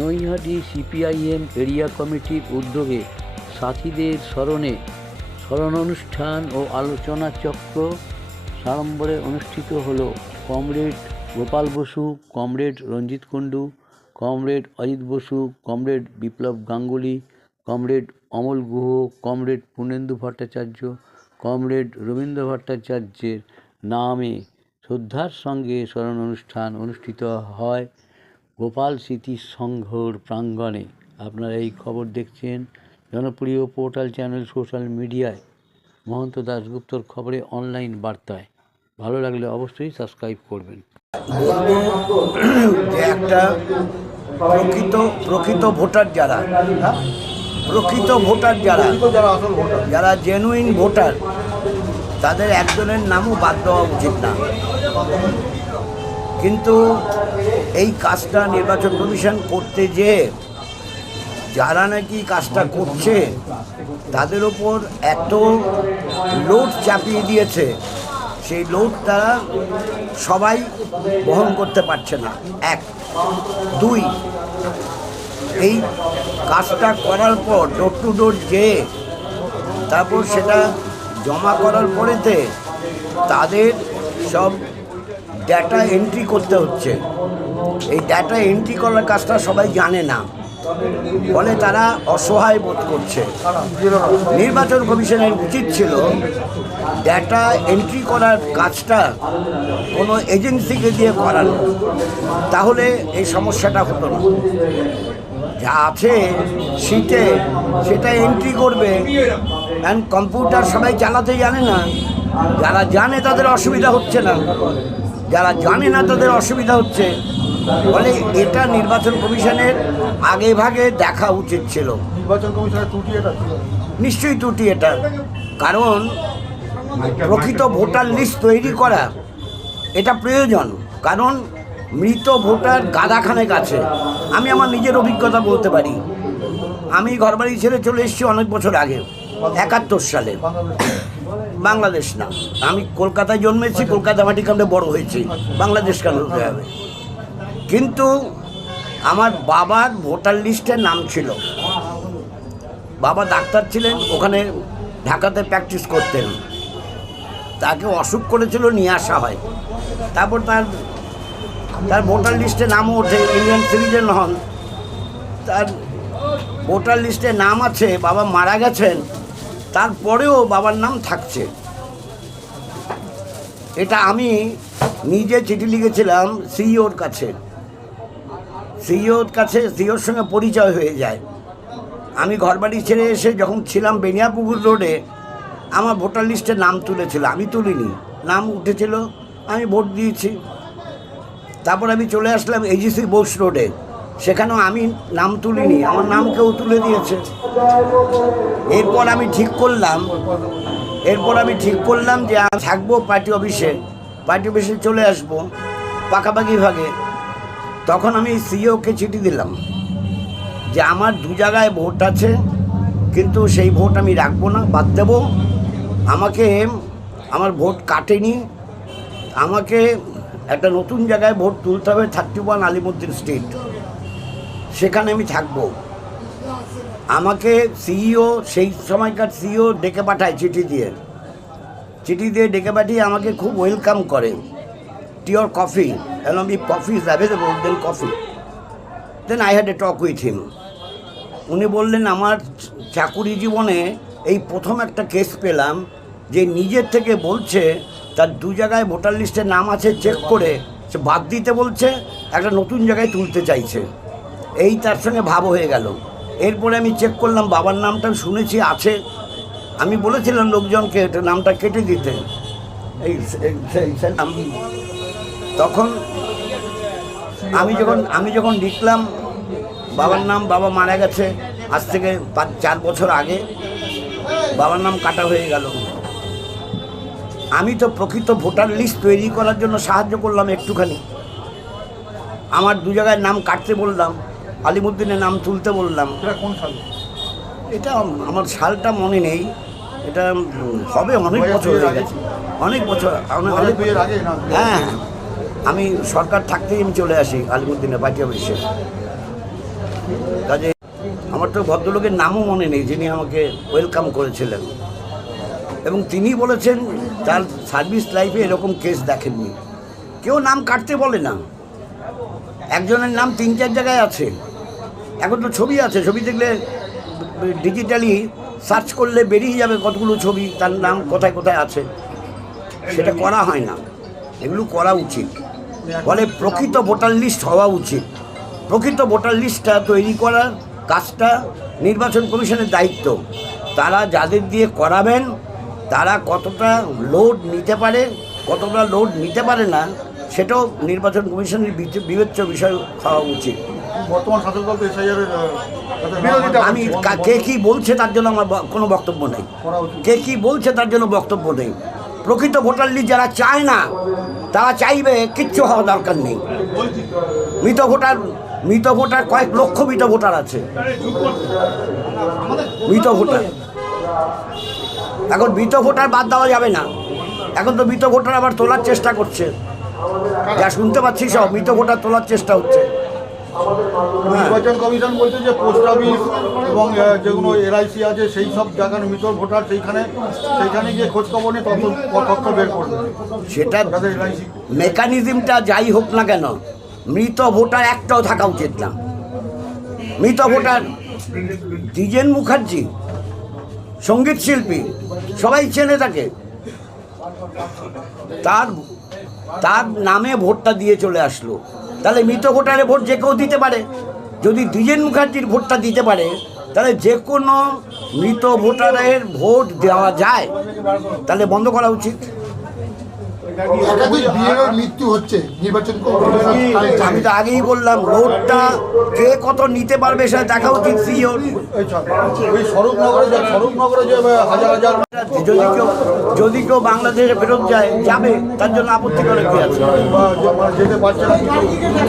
Naihati CPIM area কমিটির উদ্যোগে সাথীদের স্মরণ অনুষ্ঠান ও আলোচনা চক্র সাড়ম্বরে অনুষ্ঠিত হল। Comrade Gopal Basu, comrade Ranjit Kundu, comrade Ajit Basu, comrade Biplab Ganguly, comrade Amal Guha, comrade Purnendu Bhattacharya, comrade Rabindra ভট্টাচার্যের নামে শ্রদ্ধার সঙ্গে স্মরণ অনুষ্ঠান অনুষ্ঠিত হয় গোপাল স্মৃতি সংঘর প্রাঙ্গণে। আপনারা এই খবর দেখছেন জনপ্রিয় পোর্টাল চ্যানেল সোশ্যাল মিডিয়ায় মহন্ত দাশগুপ্তর খবরে অনলাইন বার্তায়। ভালো লাগলে অবশ্যই সাবস্ক্রাইব করবেন। যে একটা প্রকৃত ভোটার যারা জেনুইন ভোটার, তাদের একজনের নামও বাদ দেওয়া উচিত না। কিন্তু এই কাজটা নির্বাচন কমিশন করতে যেয়ে যারা নাকি কাজটা করছে তাদের ওপর এত লোড চাপিয়ে দিয়েছে, সেই লোড তারা সবাই বহন করতে পারছে না। এক, দুই, এই কাজটা করার পর ডোর টু ডোর যেয়ে তারপর সেটা জমা করার পরেতে তাদের সব ডাটা এন্ট্রি করতে হচ্ছে। এই ডাটা এন্ট্রি করার কাজটা সবাই জানে না, ফলে তারা অসহায় বোধ করছে। নির্বাচন কমিশনের উচিত ছিল ডাটা এন্ট্রি করার কাজটা কোনো এজেন্সিকে দিয়ে করানো, তাহলে এই সমস্যাটা হতো না। যা আছে শীতে সেটা এন্ট্রি করবে, অ্যান্ড কম্পিউটার সবাই চালাতে জানে না। যারা জানে তাদের অসুবিধা হচ্ছে না, যারা জানে না তাদের অসুবিধা হচ্ছে। ফলে এটা নির্বাচন কমিশনের আগে ভাগে দেখা উচিত ছিল। নির্বাচন কমিশনের ত্রুটি এটা নিশ্চয়ই ত্রুটি এটা, কারণ প্রকৃত ভোটার লিস্ট তৈরি করা এটা প্রয়োজন। কারণ মৃত ভোটার গাদাখানেক আছে। আমি আমার নিজের অভিজ্ঞতা বলতে পারি। আমি ঘরবাড়ি ছেড়ে চলে এসেছি অনেক বছর আগে, 71 সালে। বাংলাদেশ না, আমি কলকাতায় জন্মেছি, কলকাতা মাটি কামড়ে বড় হয়েছি, বাংলাদেশ কেন হতে হবে? কিন্তু আমার বাবার ভোটার লিস্টের নাম ছিল। বাবা ডাক্তার ছিলেন, ওখানে ঢাকাতে প্র্যাকটিস করতেন। তাকে অসুখ করেছিল, নিয়ে আসা হয়। তারপর তার ভোটার লিস্টে নামও ওঠে, ইন্ডিয়ান সিটিজেন হন, তার ভোটার লিস্টে নাম আছে। বাবা মারা গেছেন, তারপরেও বাবার নাম থাকছে। এটা আমি নিজে চিঠি লিখেছিলাম সিইওর কাছে। সিইওর সঙ্গে পরিচয় হয়ে যায়। আমি ঘরবাড়ি ছেড়ে এসে যখন ছিলাম বেনিয়াপুকুর রোডে, আমার ভোটার লিস্টে নাম তুলেছিল, আমি তুলিনি, নাম উঠেছিল, আমি ভোট দিয়েছি। তারপর আমি চলে আসলাম এজিসি বোস রোডে, সেখানেও আমি নাম তুলিনি, আমার নাম কেউ তুলে দিয়েছে। এরপর আমি ঠিক করলাম যে আমি থাকবো পার্টি অফিসে চলে আসবো পাকাপাকি ভাগে। তখন আমি সিইওকে চিঠি দিলাম যে আমার 2 জায়গায় ভোট আছে, কিন্তু সেই ভোট আমি রাখবো না, বাদ দেবো। আমাকে আমার ভোট কাটেনি, আমাকে একটা নতুন জায়গায় ভোট তুলতে হবে, 31 আলিমুদ্দিন স্ট্রিট, সেখানে আমি থাকবো। আমাকে সিইও, সেই সময়কার সিইও ডেকে পাঠায় চিঠি দিয়ে ডেকে পাঠিয়ে আমাকে খুব ওয়েলকাম করে। Tea or coffee, and if coffee is available, then coffee. Then I had a talk with him. উনি বললেন, আমার চাকুরি জীবনে এই প্রথম একটা কেস পেলাম যে নিজের থেকে বলছে তার 2 জায়গায় ভোটার লিস্টের নাম আছে, চেক করে সে বাদ দিতে বলছে, একটা নতুন জায়গায় তুলতে চাইছে। এই তার সঙ্গে ভাব হয়ে গেল। এরপরে আমি চেক করলাম, বাবার নামটা শুনেছি আছে। আমি বলেছিলাম লোকজনকে এটা নামটা কেটে দিতে। তখন আমি যখন লিখলাম বাবার নাম, বাবা মারা গেছে আজ থেকে 4 বছর আগে, বাবার নাম কাটা হয়ে গেল। আমি তো প্রকৃত ভোটার লিস্ট তৈরি করার জন্য সাহায্য করলাম একটুখানি। আমার 2 জায়গায় নাম কাটতে বললাম, আলিমুদ্দিনের নাম তুলতে বললাম। কোন সালে? এটা আমার সালটা মনে নেই, এটা হবে অনেক বছর হয়ে গেছে, অনেক বছর। হ্যাঁ, আমি সরকার থাকতেই আমি চলে আসি আলিমুদ্দিনের পার্টি অফিসে। কাজে আমার তো ভদ্রলোকের নামও মনে নেই যিনি আমাকে ওয়েলকাম করেছিলেন, এবং তিনি বলেছেন তার সার্ভিস লাইফে এরকম কেস দেখেননি। কেউ নাম কাটতে বলে না, একজনের নাম 3-4 জায়গায় আছে। এখন তো ছবি আছে, ছবি দেখলে ডিজিটালি সার্চ করলে বেরিয়ে যাবে কতগুলো ছবি, তার নাম কোথায় কোথায় আছে। সেটা করা হয় না, এগুলো করা উচিত। ফলে প্রকৃত ভোটার লিস্ট হওয়া উচিত। প্রকৃত ভোটার লিস্টটা তৈরি করার কাজটা নির্বাচন কমিশনের দায়িত্ব। তারা যাদের দিয়ে করাবেন তারা কতটা লোড নিতে পারে, কতটা লোড নিতে পারে না, সেটাও নির্বাচন কমিশনের বিবেচ্য বিষয় হওয়া উচিত। বর্তমান শাসক দল তো এসআইআরের বিরোধিতা আমি কে কী বলছে তার জন্য আমার কোনো বক্তব্য নেই। করা উচিত। কে কী বলছে তার জন্য বক্তব্য নেই। প্রকৃত ভোটার লিস্ট যারা চায় না তারা চাইবে, কিচ্ছু হওয়া দরকার নেই। মৃত ভোটার কয়েক লক্ষ মৃত ভোটার আছে, মৃত ভোটার। এখন মৃত ভোটার বাদ দেওয়া যাবে না। এখন তো মৃত ভোটার আবার তোলার চেষ্টা করছে, যা শুনতে পাচ্ছি সব মৃত ভোটার তোলার চেষ্টা হচ্ছে। নির্বাচন কমিশন বলছে যে পোস্ট অফিস এবং যেগুলো এলআইসি আছে সেই সব জায়গার মৃত ভোটার সেইখানে গিয়ে খোঁজখবর নিয়ে তথ্য বের করবে। সেটা যাদের এলআইসি মেকানিজমটা যাই হোক না কেন, মৃত ভোটার একটাও থাকা উচিত না। মৃত ভোটার দ্বিজেন মুখার্জি সঙ্গীত শিল্পী, সবাই চেনে তাকে, তার নামে ভোটটা দিয়ে চলে আসলো। তাহলে মৃত ভোটারের ভোট যে কেউ দিতে পারে। যদি দ্বিজেন মুখার্জির ভোটটা দিতে পারে তাহলে যে কোনো মৃত ভোটারের ভোট দেওয়া যায়, তাহলে বন্ধ করা উচিত। একাধিক বিএলওর মৃত্যু হচ্ছে নির্বাচন আমি তো আগেই বললাম, ভোটটা কে কত নিতে পারবে সেটা দেখা উচিত সিওর। ওই স্বরূপনগরে যে হাজার হাজার যদি কেউ বাংলাদেশে ফেরত যাবে তার জন্য আপত্তি করে কি আছে? যেতে পারছে না,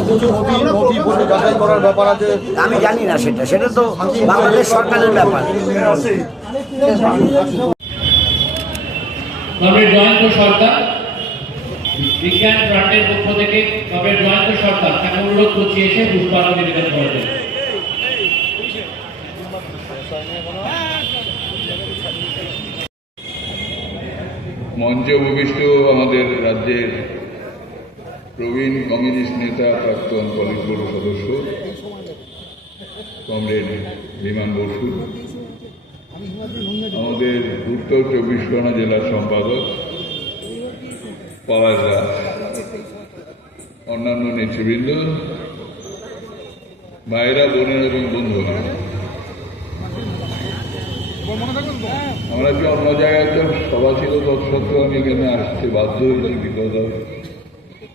কিছু নথি বসে যাচাই করার ব্যাপার আছে। আমি জানি না, সেটা তো বাংলাদেশ সরকারের ব্যাপার। জয়ন্ত সরকার বিজ্ঞান ফ্রন্টের পক্ষ থেকে জয়ন্ত সরকার তাকে অনুরোধ করছি এসে পুষ্পাঞ্জলি নিবেদন করেছেন। মঞ্চে উপবিষ্ট আমাদের রাজ্যের প্রবীণ কমিউনিস্ট নেতা, প্রাক্তন পলিটব্যুরো সদস্য কমরেড বিমান বসু, আমাদের উত্তর 24 পরগনা জেলার সম্পাদক পলাশ দাস, অন্যান্য নেতৃবৃন্দ, ভাইরা, বোনেরা এবং বন্ধুরা, আমরা যে অন্য জায়গায় তো সভা ছিল তৎসত্ত্বেও আমি এখানে আসতে বাধ্য হয়েছি বিগত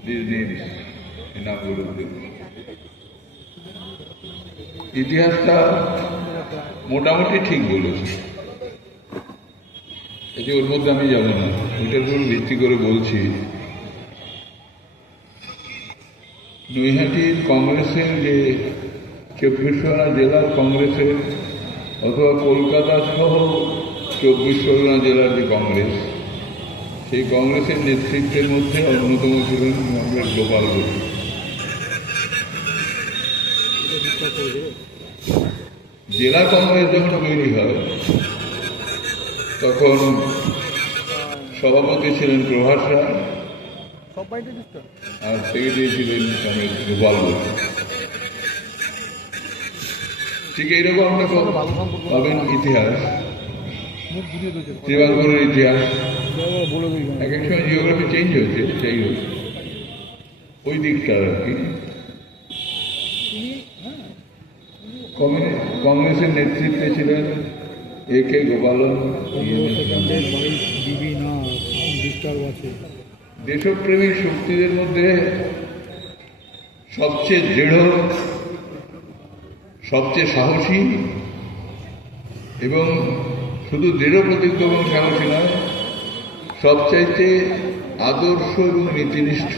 দিন নামগুলো। ইতিহাসটা মোটামুটি ঠিক বলেছে, এটি ওর মধ্যে আমি যাব না, ওইটার উপর ভিত্তি করে বলছি। নৈহাটির কংগ্রেসের যে 24 পরগনা জেলার কংগ্রেসের অথবা কলকাতা সহ 24 পরগনা জেলার যে কংগ্রেস, সেই কংগ্রেসের নেতৃত্বের মধ্যে অন্যতম ছিলেন কংগ্রেস গোপাল বসু। জেলা কংগ্রেস যখন তৈরি হয় তখন সভাপতি ছিলেন প্রভাস রায় আর সেক্রেটারি ছিলেন কংগ্রেস গোপাল বসু। ঠিক এইরকম আমরা পাবেন ইতিহাস, শ্রীবাঙ্গলের ইতিহাস। এক এক সময় জিওগ্রাফি চেঞ্জ হয়েছে, সেই হোক ওই দিকটা আর কি। কংগ্রেসের নেতৃত্বে ছিলেন এ.কে. গোপালন। দেশপ্রেমিক শক্তিদের মধ্যে সবচেয়ে দৃঢ়, সবচেয়ে সাহসী এবং শুধু দৃঢ় প্রতিজ্ঞ এবং সাহসী নয়, সবচাইতে আদর্শ এবং নীতিনিষ্ঠ।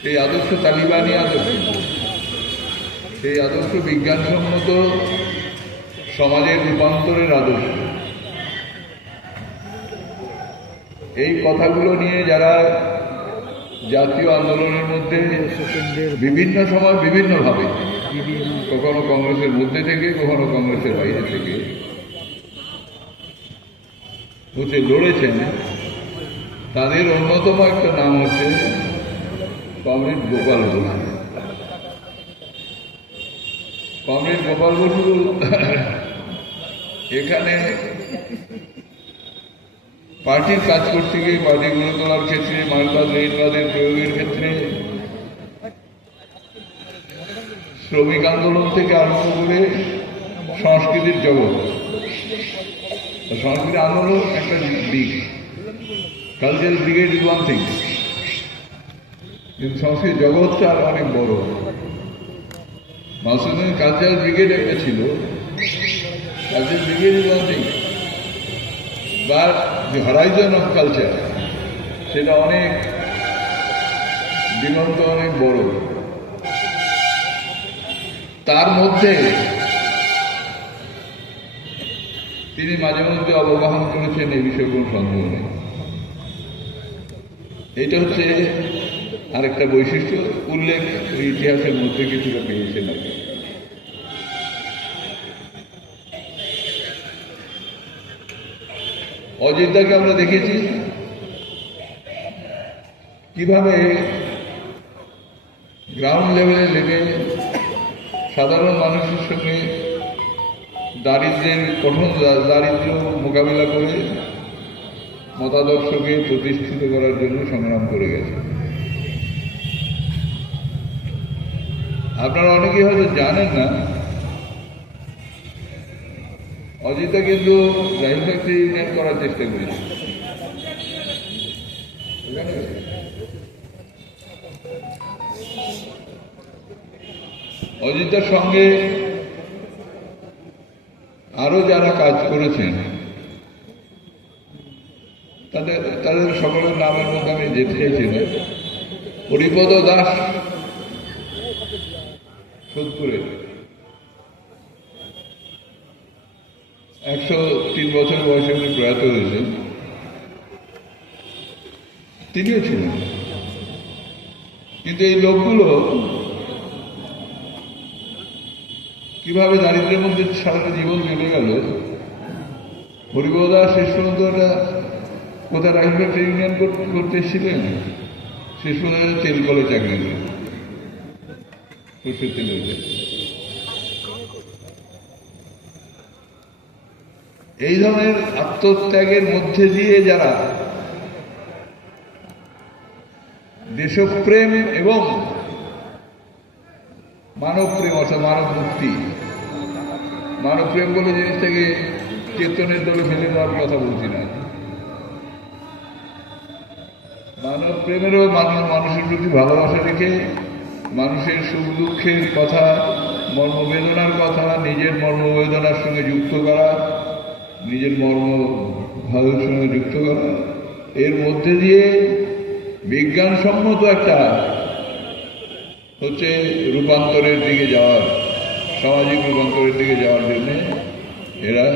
সেই আদর্শ তালিবানি আদর্শ, সেই আদর্শ বিজ্ঞানসম্মত সমাজের রূপান্তরের আদর্শ। এই কথাগুলো নিয়ে যারা জাতীয় আন্দোলনের মধ্যে বিভিন্ন সময় বিভিন্নভাবে, কখনো কংগ্রেসের মধ্যে থেকে, কখনো কংগ্রেসের বাইরে থেকে হচ্ছে লড়েছেন, তাদের অন্যতম একটা নাম হচ্ছে কমরেড গোপাল বসু। কমরেড গোপাল বসু এখানে পার্টির কাজ করতে গিয়ে, পার্টি গড়ে তোলার ক্ষেত্রে, মালবাদ রেলবাদের প্রয়োগের ক্ষেত্রে, শ্রমিক আন্দোলন থেকে আরম্ভ করে সংস্কৃতির জগৎ, সংস্কৃতি আন্দোলন একটা দিক, cultural brigade is one thing, কিন্তু সংস্কৃতি জগৎটা আর অনেক বড়। মাসুদের কালচারাল ব্রিগেড একটা ছিল, cultural brigade is one thing, but the Horizon of culture সেটা অনেক দিগন্ত, অনেক বড়। তার মধ্যে তিনি মাঝে মধ্যে অবগাহন করেছেন, এই বিষয়ে কোনো সন্দেহ নেই। এটা হচ্ছে আরেকটা বৈশিষ্ট্য, উল্লেখ ইতিহাসের মধ্যে কিছুটা পেয়েছেন আর কি। অযোধ্যাকে আমরা দেখেছি কিভাবে গ্রাউন্ড লেভেলে লেগে সাধারণ মানুষের সঙ্গে কঠোর দারিদ্র্য মোকাবিলা করে মতাদর্শকে প্রতিষ্ঠিত করার জন্য সংগ্রাম করে গেছে। আপনারা অনেকেই হয়তো জানেন না, অযোধ্যা কিন্তু রাইফেল ফ্যাক্টরি ইউনিয়ন করার চেষ্টা করেছে। অযোধ্যার সঙ্গে আরো যারা কাজ করেছেন তাদের সকলের নামের মধ্যে আমি যেতে চাইছি না। হরিপদ দাস সোদপুরে 103 বছর বয়সে উনি প্রয়াত হয়েছেন, তিনিও ছিলেন। কিন্তু এই লোকগুলো কিভাবে দারিদ্র্যের মধ্যে সারাটা জীবন চলে গেল। হরিপদ দাস শেষ পর্যন্ত একটা কোথায় রাইফেল ফ্যাক্টরি ইউনিয়ন করতে এসেছিলেন, শেষ পর্যন্ত তেল কলে চাকরি করে, সর্ষের তেল হয়েছে। এই ধরনের আত্মত্যাগের মধ্যে দিয়ে যারা দেশপ্রেম এবং মানবপ্রেম, অর্থাৎ মানব মুক্তি, মানবপ্রেম বলে জিনিসটাকে চেতনের দলে ফেলে দেওয়ার কথা বলছি না, মানব প্রেমেরও মানুষের প্রতি ভালোবাসা রেখে মানুষের সুখ দুঃখের কথা, মর্মবেদনার কথা নিজের মর্মবেদনার সঙ্গে যুক্ত করা, নিজের মর্মভাবের সঙ্গে যুক্ত করা, এর মধ্যে দিয়ে বিজ্ঞানসম্মত একটা হচ্ছে রূপান্তরের দিকে যাওয়ার, সামাজিক রূপান্তরের দিকে যাওয়ার জন্য এরা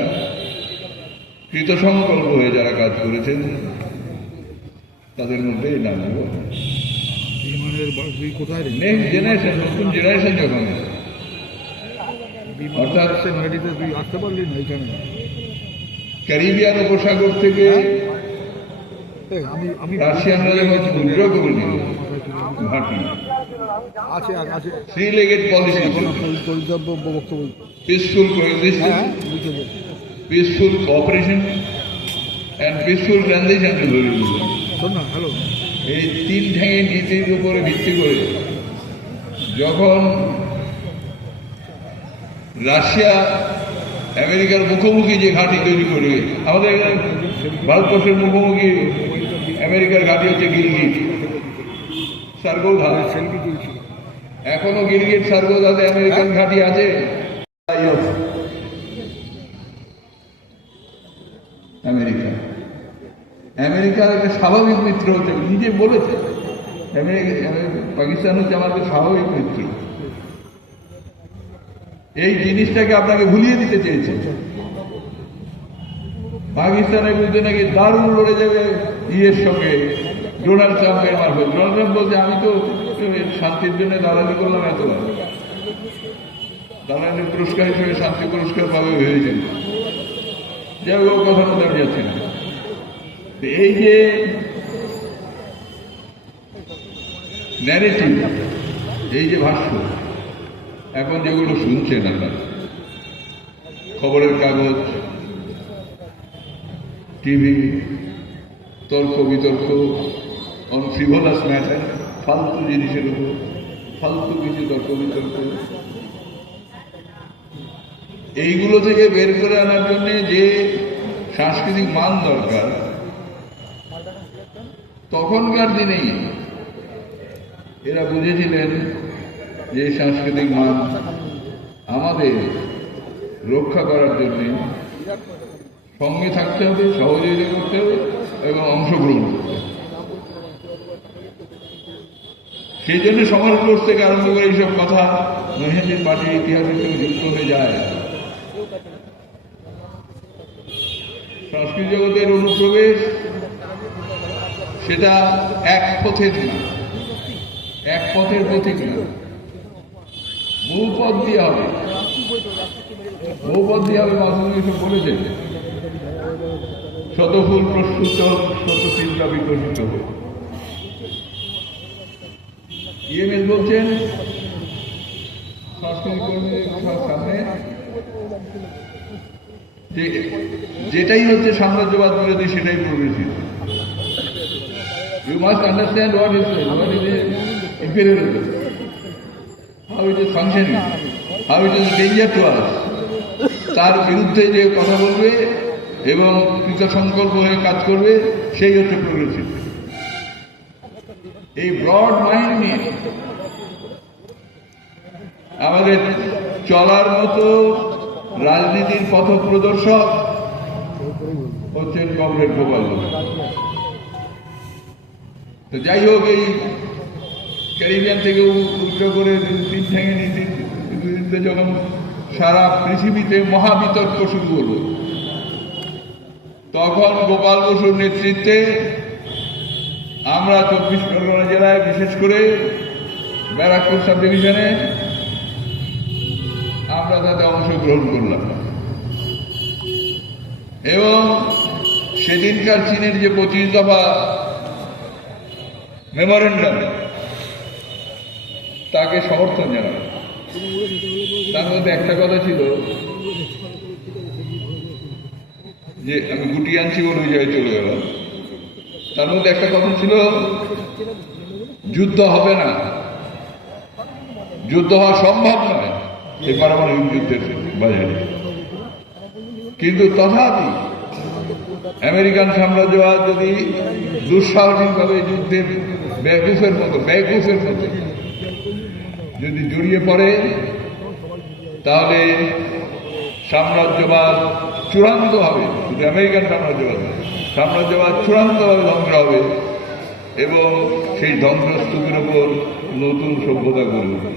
কৃতসংকল্প হয়ে যারা কাজ করেছেন তাদের মধ্যে এই নামগুলো। নেক্সট জেনারেশন, নতুন জেনারেশন যখন, অর্থাৎ ক্যারিবিয়ান উপসাগর থেকে রাশিয়ানরা যখন উদ্র করে নিল ঘাঁটি, three legged policy, peaceful coexistence, peaceful cooperation and peaceful transition ধরে নিল। এই তিন ঠ্যাঙের নীতির উপরে ভিত্তি করে যখন রাশিয়া আমেরিকার মুখোমুখি যে ঘাঁটি তৈরি করবে, আমাদের ভারতবর্ষের মুখোমুখি আমেরিকার ঘাঁটি হচ্ছে গিলগিট সার্গোধা, এখনো গিলগিট সার্গোধাতে আমেরিকান ঘাঁটি আছে। আমেরিকার একটা স্বাভাবিক মিত্র হচ্ছে, নিজে বলেছে পাকিস্তান হচ্ছে আমাদের স্বাভাবিক মিত্র। এই জিনিসটাকে আপনাকে ভুলিয়ে দিতে চেয়েছে। পাকিস্তানের বিরুদ্ধে নাকি দারুণ লড়ে যাবে ইয়ের সঙ্গে, ডোনাল্ড ট্রাম্পের মারফত। ডোনাল্ড ট্রাম্প বলছে আমি তো শান্তির জন্য দালালি করলাম এতবার, দালালির পুরস্কার হিসেবে শান্তি পুরস্কার পাবে হয়েছে। যাই হোক, কথা মতো আমি যাচ্ছি না। এই যে ন্যারেটিভ, এই যে ভাষ্য এখন যেগুলো শুনছেন আপনারা, খবরের কাগজ, টিভি, তর্ক বিতর্ক অন ফ্রিভলাস ম্যাটার, ফালতু জিনিসের উপর ফালতু কিছু তর্ক বিতর্ক, এইগুলো থেকে বের করে আনার জন্য যে সাংস্কৃতিক মান দরকার, তখনকার দিনেই এরা বুঝেছিলেন যে সাংস্কৃতিক মান আমাদের রক্ষা করার জন্য সঙ্গে থাকতে হবে, সহযোগিতা করতে হবে এবং অংশগ্রহণ করতে হবে। সেই জন্য সমাজ কোর্স থেকে আরম্ভ করে এইসব কথা মহিলাদের পার্টির ইতিহাসের সঙ্গে যুক্ত হয়ে যায়। সংস্কৃতি জগতের অনুপ্রবেশ সেটা এক পথের না, এক পথের পথিক না, বহু পথ দিয়ে হবে, বহু পথ দিয়ে হবে। মাধ্যমিক এসব বলেছেন, শত ফুল প্রস্তুত, শত চিন্তা বিকশিত হবে। ইএমএস বলছেন সংস্কৃতি কর্মীদের সামনে যে যেটাই হচ্ছে সাম্রাজ্যবাদ বিরোধী সেটাই progressive. You must understand what is imperialism, how it is functioning, how it is danger to us. তার বিরুদ্ধে যে কথা বলবে এবং কৃতসংকল্প হয়ে কাজ করবে, সেই হচ্ছে প্রগ্রেসিভ। এই ব্রড মাইন্ড নিয়ে আমাদের চলার মতো রাজনীতির পথ প্রদর্শক হচ্ছেন কমরেড গোপাল বসু। তো যাই হোক, এই ক্যারিবিয়ান থেকে উল্টো করে তিন ঠেঙে নীতির বিরুদ্ধে যখন সারা পৃথিবীতে মহাবিতর্ক শুরু হলো, তখন গোপাল বসুর নেতৃত্বে আমরা 24 পরগনা জেলায়, বিশেষ করে ব্যারাকপুর সাব ডিভিশনে আমরা তাতে অংশগ্রহণ করলাম এবং সেদিনকার চীনের যে 25 দফা মেমোরেন্ডাম, তাকে সমর্থন জানালাম। তার মধ্যে একটা কথা ছিল যে, আমি গুটি আনছি বলে ওই জায়গায় চলে গেলাম। তার মধ্যে একটা কথা ছিল, যুদ্ধ হবে না, যুদ্ধ হওয়া সম্ভব নয় এই পারমাণবিক যুদ্ধের বাজারে। কিন্তু তথাপি আমেরিকান সাম্রাজ্যবাদ যদি দুঃসাহসিকভাবে যুদ্ধের বেকুফের মতো যদি জড়িয়ে পড়ে, তাহলে সাম্রাজ্যবাদ চূড়ান্ত হবে, শুধু আমেরিকান সাম্রাজ্যবাদ চূড়ান্তভাবে ধ্বংস হবে এবং সেই ধ্বংসস্তূপের উপর নতুন সভ্যতা গড়ে উঠবে।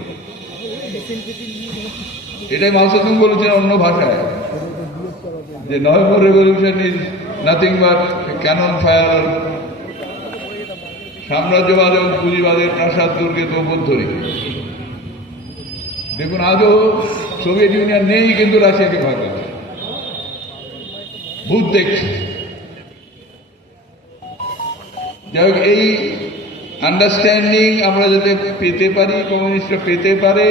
এটাই মাও সেতুং বলেছেন অন্য ভাষায়, যে November revolution is nothing but cannon fire, সাম্রাজ্যবাদ এবং পুঁজিবাদের প্রাসাদ দুর্গে তোপধ্বনি। দেখুন, আজও সোভিয়েত ইউনিয়ন নেই, কিন্তু রাশিয়াকে ভয় পাচ্ছে, ভূত দেখছে। যাই হোক, এই আন্ডারস্ট্যান্ডিং আমরা যাতে পেতে পারি, কমিউনিস্টরা পেতে পারে,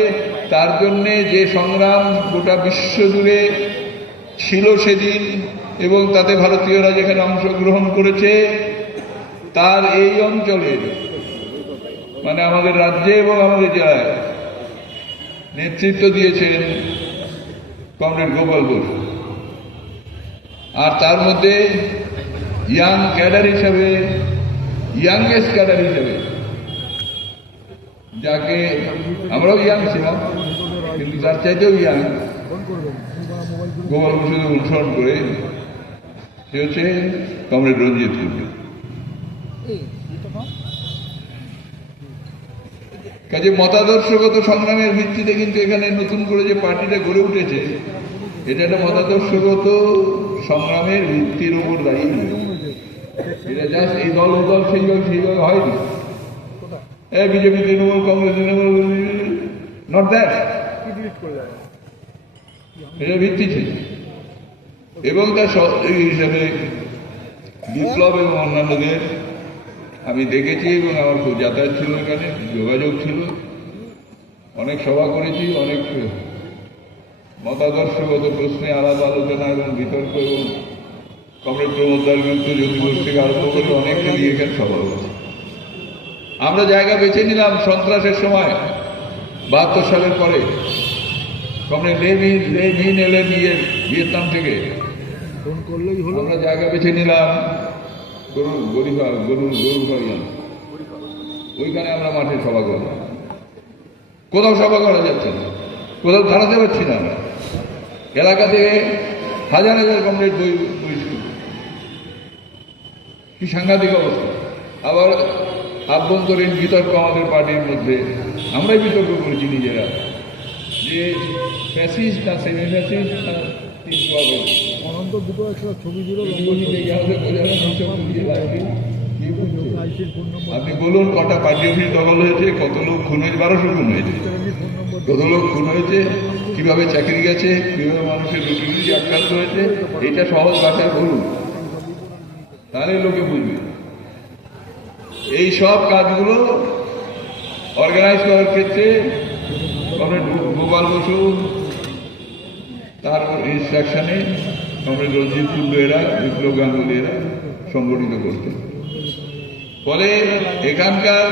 তার জন্যে যে সংগ্রাম গোটা বিশ্ব জুড়ে ছিল সেদিন এবং তাতে ভারতীয়রা যেখানে অংশগ্রহণ করেছে, তার এই অঞ্চলে, মানে আমাদের রাজ্যে এবং আমাদের জেলায় নেতৃত্ব দিয়েছেন কমরেড গোপাল বসু। আর তার মধ্যে ইয়াং ক্যাডার হিসাবে, ইয়াংগেস্ট ক্যাডার হিসাবে, যাকে আমরাও ইয়াং ছিলাম কিন্তু তার চাইতেও ইয়াং গোপাল বসুকে অনুসরণ করে, সে হচ্ছে কমরেড রঞ্জিত কুন্ডু। কাজে মতাদর্শগত সংগ্রামের ভিত্তিতে কিন্তু এখানে নতুন করে যে পার্টিটা গড়ে উঠেছে, এটা একটা মতাদর্শগত সংগ্রামের ভিত্তির উপর দাঁড়িয়ে। এটা জাস্ট এই দল ও দল সেইভাবে হয়নি। BJP, Trinamool, Congress, not that, এটা ভিত্তি ছিল। এবং তার সহযোগী হিসাবে বিপ্লব এবং অন্যান্যদের আমি দেখেছি এবং আমার খুব যাতায়াত ছিল, এখানে যোগাযোগ ছিল, অনেক সভা করেছি, অনেক মতাদর্শগত প্রশ্নে আলাপ আলোচনা এবং বিতর্ক এবং কমরেড প্রমোদ দাশগুপ্ত, জ্যোতি ঘোষ থেকে আরম্ভ করে অনেককে নিয়ে এখানে সভা হয়েছে। আমরা জায়গা বেছে নিলাম সন্ত্রাসের সময় 72 সালের পরে। কমরেড লেভিন এলেন নিয়ে ভিয়েতনাম থেকে, আমরা জায়গা বেছে নিলাম গরু ওইখানে আমরা মাঠে সভা করলাম। কোথাও সভা করা যাচ্ছে না, কোথাও দাঁড়াতে পারছি না। আমরা এলাকা থেকে হাজার হাজার কমরেড বই কি সাংঘাতিক অবস্থা। আবার আভ্যন্তরীণ বিতর্ক আমাদের পার্টির মধ্যে, আমরাই বিতর্ক করেছি নিজেরা যে ফ্যাসিস্ট না সেমি ফ্যাসিস্ট না আপনি বলুন কটা পার্টি অফিস দখল হয়েছে, কত লোক খুন হয়েছে, 1200 খুন হয়েছে, কত লোক খুন হয়েছে, কিভাবে চাকরি গেছে, কিভাবে মানুষের রুটি আক্রান্ত হয়েছে, এটা সহজ ভাষায় বলুন, তাহলে লোকে বুঝবে। এই সব কাজগুলো অর্গানাইজ করার ক্ষেত্রে কমরেড গোপাল বসু তার ইনস্ট্রাকশনে কমরেড রঞ্জিত কুন্ডু এরা, বিপ্লব গাঙ্গুলি এরা সংগঠিত করতেন। ফলে এখানকার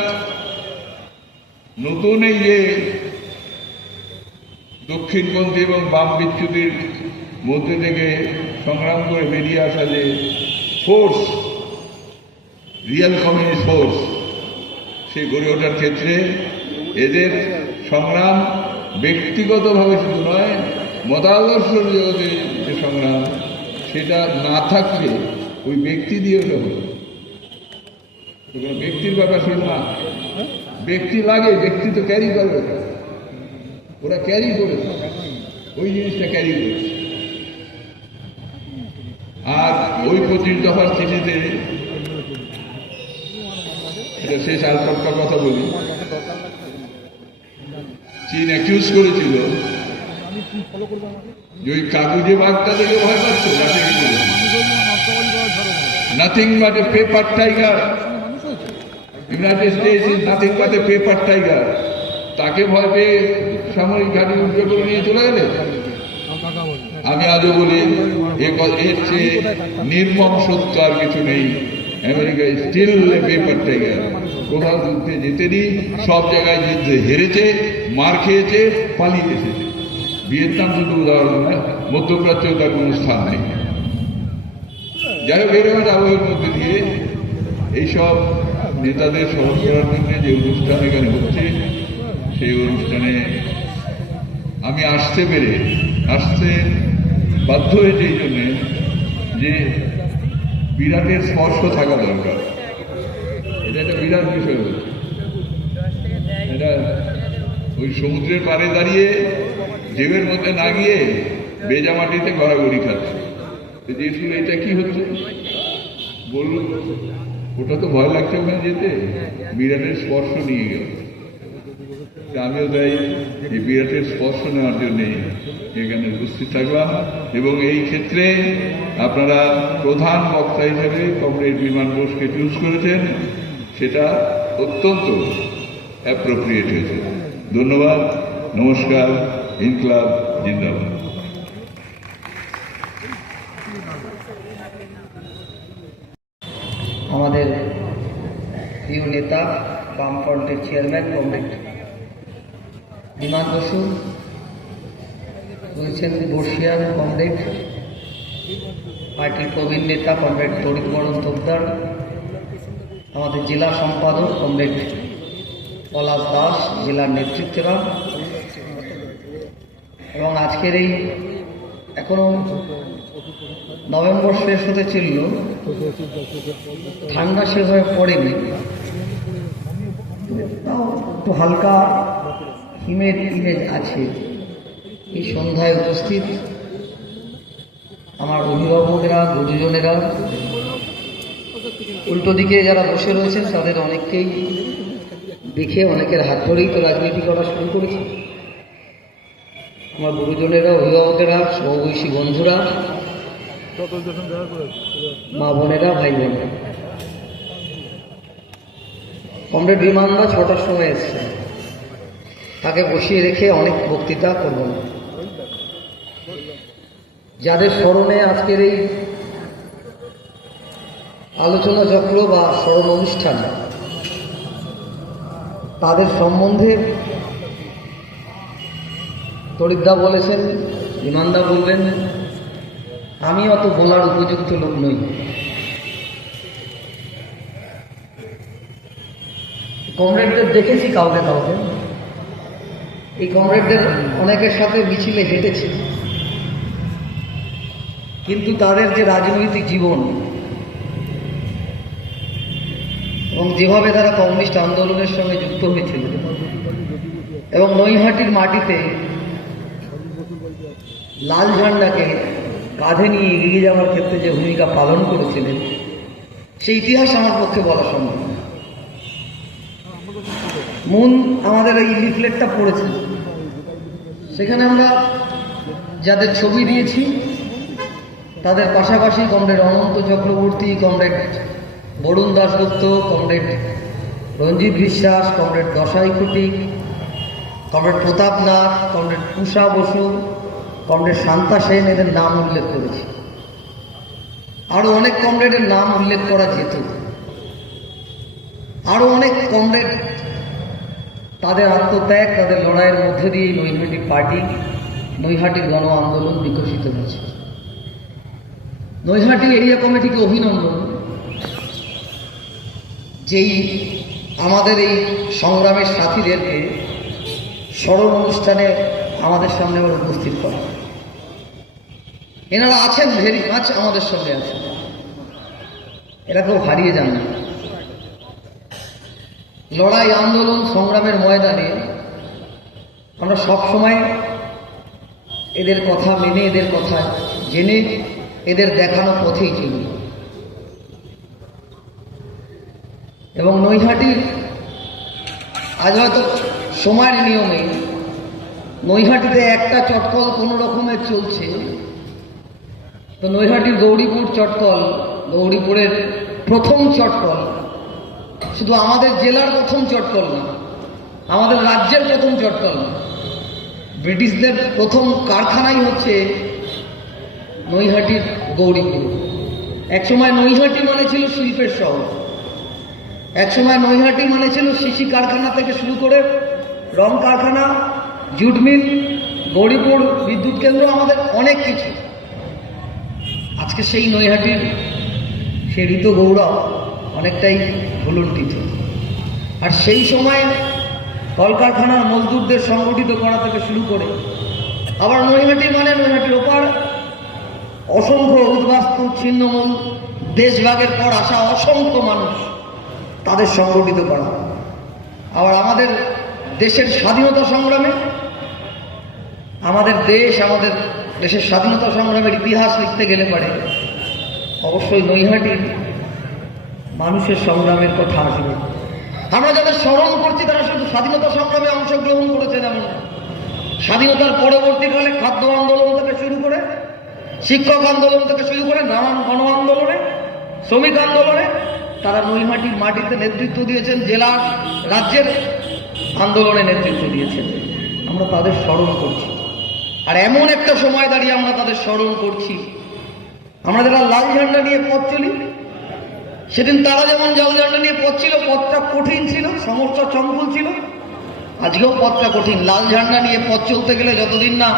নতুন এই যে দক্ষিণপন্থী এবং বাম বিচ্যুতির মধ্যে থেকে সংগ্রাম করে বেরিয়ে আসা যে ফোর্স, রিয়েল কমিউনিস্ট ফোর্স, সেই গড়ে ওঠার ক্ষেত্রে এদের সংগ্রাম ব্যক্তিগতভাবে শুধু নয়, মতাদর্শ জগতে যে সংগ্রাম, সেটা না থাকলে ওই ব্যক্তি দিয়ে ওটা হলো। ব্যক্তির ব্যাপার শুধু না, ব্যক্তি লাগে, ব্যক্তি তো ক্যারি করবে, ওরা ক্যারি করেছে, ওই জিনিসটা ক্যারি করেছে। আর ওই 25 দফার চিঠিতে, এটা শেষ আর একটা কথা বলি, চীন অ্যাকিউজ করেছিল যে ওই কাগুজে বাঘটা থেকে ভয় পাচ্ছ, nothing but a paper tiger, United states is nothing but a paper tiger, তাকে ভয় পেয়ে সামরিক ঘাঁটি উঠে করে নিয়ে চলে গেলে। আমি আজও বলি এর চেয়ে নির্মম সত্য আর কিছু নেই। আমেরিকায় স্টিল পেপার টাইগার, কোথাও যুদ্ধে জেতেনি, সব জায়গায় যুদ্ধে হেরেছে, মার খেয়েছে, পালিয়ে এসেছে। ভিয়েতনাম শুধু উদাহরণ নয়, মধ্যপ্রাচ্যেও তার কোনো স্থান নেই। যাই হোক, এরকম আবহের মধ্যে দিয়ে এইসব নেতাদের স্মরণ করার জন্য যে অনুষ্ঠান এখানে হচ্ছে, সেই অনুষ্ঠানে আমি আসতে বাধ্য হয়েছে এই জন্যে যে বিরাটের স্পর্শ থাকা দরকার। এটা একটা বিরাট বিষয় হচ্ছে, এটা ওই সমুদ্রের পাড়ে দাঁড়িয়ে জেবের মধ্যে না গিয়ে বেজা মাটিতে গড়াগড়ি খাচ্ছে। জিনিসগুলো এটা কি হচ্ছে বলুন, ওটা তো ভয় লাগছে ওখানে যেতে, বিরাটের স্পর্শ নিয়ে গেল। আমিও তাই এই বিরাটের স্পর্শ নেওয়ার জন্যে এখানে উপস্থিত থাকলাম। এবং এই ক্ষেত্রে আপনারা প্রধান বক্তা হিসেবে কমরেড বিমান বোসকে চুজ করেছেন, সেটা অত্যন্ত অ্যাপ্রোপ্রিয়েট হয়েছে। ধন্যবাদ, নমস্কার, ইনকলাব জিন্দাবাদ। আমাদের প্রিয় নেতা, বামফ্রন্টের চেয়ারম্যান কমরেড বিমান বসু রয়েছেন, বর্ষিয়ান কমরেড পার্টির প্রবীণ নেতা কমরেড তরিক বরণ তোপদার, আমাদের জেলা সম্পাদক কমরেড পলাশ দাস, জেলার নেতৃত্বরা, এবং আজকের এই এখনো নভেম্বর শেষ হতে চলল, ঠান্ডা সেভাবে পড়েনি, তাও একটু হালকা হিমের ইমেজ আছে। এই সন্ধ্যায় উপস্থিত আমার অভিভাবকেরা, গুরুজনেরা, উল্টো দিকে যারা বসে রয়েছেন তাদের অনেককেই দেখে অনেকের হাত ধরেই তো রাজনীতি করা শুরু করেছে। আমার গুরুজনেরা, অভিভাবকেরা, সমবয়সী বন্ধুরা, মা বোনেরা, ভাই বোনেরা, কমরেড বিমানদা 6টার সময় এসছে, তাকে বসিয়ে রেখে অনেক বক্তৃতা করব না। যাদের স্মরণে আজকের এই আলোচনা চক্র বা স্মরণ অনুষ্ঠান, তাদের সম্বন্ধে তরিকদা বলেছেন, বিমানদা বললেন, আমি অত বলার উপযুক্ত লোক নই। কমরেডদের দেখেছি কাউকে কাউকে, এই কমরেডদের অনেকের সাথে মিছিলে হেঁটেছি, কিন্তু তাদের যে রাজনৈতিক জীবন এবং যেভাবে তারা কমিউনিস্ট আন্দোলনের সঙ্গে যুক্ত হয়েছিল এবং নৈহাটির মাটিতে লাল ঝান্ডাকে কাঁধে নিয়ে এগিয়ে যাওয়ার ক্ষেত্রে যে ভূমিকা পালন করেছিলেন, সেই ইতিহাস আমার পক্ষে বলা সম্ভব না। মন আমাদের এই লিফলেটটা পড়েছে, সেখানে আমরা যাদের ছবি দিয়েছি তাদের পাশাপাশি কমরেড অনন্ত চক্রবর্তী, কমরেড বরুণ দাশগুপ্ত, কমরেড রঞ্জিত বিশ্বাস, কমরেড দশাই কুটিক, কমরেড প্রতাপনাথ, কমরেড পূষা বসু, কমরেড শান্তা সেন, এদের নাম উল্লেখ করেছি। আরও অনেক কমরেডের নাম উল্লেখ করা যেত। আরও অনেক কমরেড তাদের আত্মত্যাগ, তাদের লড়াইয়ের মধ্যে দিয়ে নৈহাটি পার্টি, নৈহাটির গণ আন্দোলন বিকশিত হয়েছে। নৈহাটি এরিয়া কমিটিকে অভিনন্দন, যেই আমাদের এই সংগ্রামের সাথীদেরকে স্মরণ অনুষ্ঠানে আমাদের সামনে আবার উপস্থিত করা। এনারা আছেন, ভেরি মাছ আমাদের সঙ্গে আছেন, এরা কেউ হারিয়ে যান না। লড়াই, আন্দোলন, সংগ্রামের ময়দানে আমরা সবসময় এদের কথা মেনে, এদের কথা জেনে, এদের দেখানো পথেই চলি। এবং নৈহাটির আজ হয়তো সময়ের নিয়মে নৈহাটিতে একটা চটকল কোনো রকমের চলছে, তো নৈহাটির গৌরীপুর চটকল, গৌরীপুরের প্রথম চটকল, শুধু আমাদের জেলার প্রথম চটকল না, আমাদের রাজ্যের প্রথম চটকল না, ব্রিটিশদের প্রথম কারখানাই হচ্ছে নৈহাটির গৌরীপুর। একসময় নৈহাটি মানে ছিল শিল্পের শহর, একসময় নৈহাটি মানে ছিল শিশি কারখানা থেকে শুরু করে রং কারখানা, জুট মিল, গৌরীপুর বিদ্যুৎ কেন্দ্র, আমাদের অনেক কিছু। আজকে সেই নৈহাটির সে ঋত গৌরব অনেকটাই ভুলুণ্ঠিত। আর সেই সময় কলকারখানার মজদুরদের সংগঠিত করা থেকে শুরু করে আবার নৈহাটি মানে নৈহাটির ওপার অসংখ্য উদ্বাস্তু, ছিন্নমূল, দেশভাগের পর আসা অসংখ্য মানুষ, তাদের সংগঠিত করা। আবার আমাদের দেশের স্বাধীনতা সংগ্রামে, আমাদের দেশের স্বাধীনতা সংগ্রামের ইতিহাস লিখতে গেলে পারে অবশ্যই নৈহাটির মানুষের সংগ্রামের কথা আসবে। আমরা যাদের স্মরণ করছি তারা শুধু স্বাধীনতা সংগ্রামে অংশগ্রহণ করেছেন এমন না, স্বাধীনতার পরবর্তীকালে খাদ্য আন্দোলন থেকে শুরু করে, শিক্ষক আন্দোলন থেকে শুরু করে নানান গণ আন্দোলনে, শ্রমিক আন্দোলনে তারা নৈহাটির মাটিতে নেতৃত্ব দিয়েছেন, জেলার, রাজ্যের আন্দোলনে নেতৃত্ব দিয়েছেন। আমরা তাদের স্মরণ করছি। আর এমন একটা সময় দাঁড়িয়ে আমরা তাদের স্মরণ করছি, আমরা যারা লাল ঝান্ডা নিয়ে পথ চলি, সেদিন তারা যেমন লাল ঝান্ডা নিয়ে পথ ছিল, পথটা কঠিন ছিল, সমস্যা চঙ্কুল ছিল, আজকেও পথটা কঠিন। লাল ঝান্ডা নিয়ে পথ চলতে গেলে যতদিন না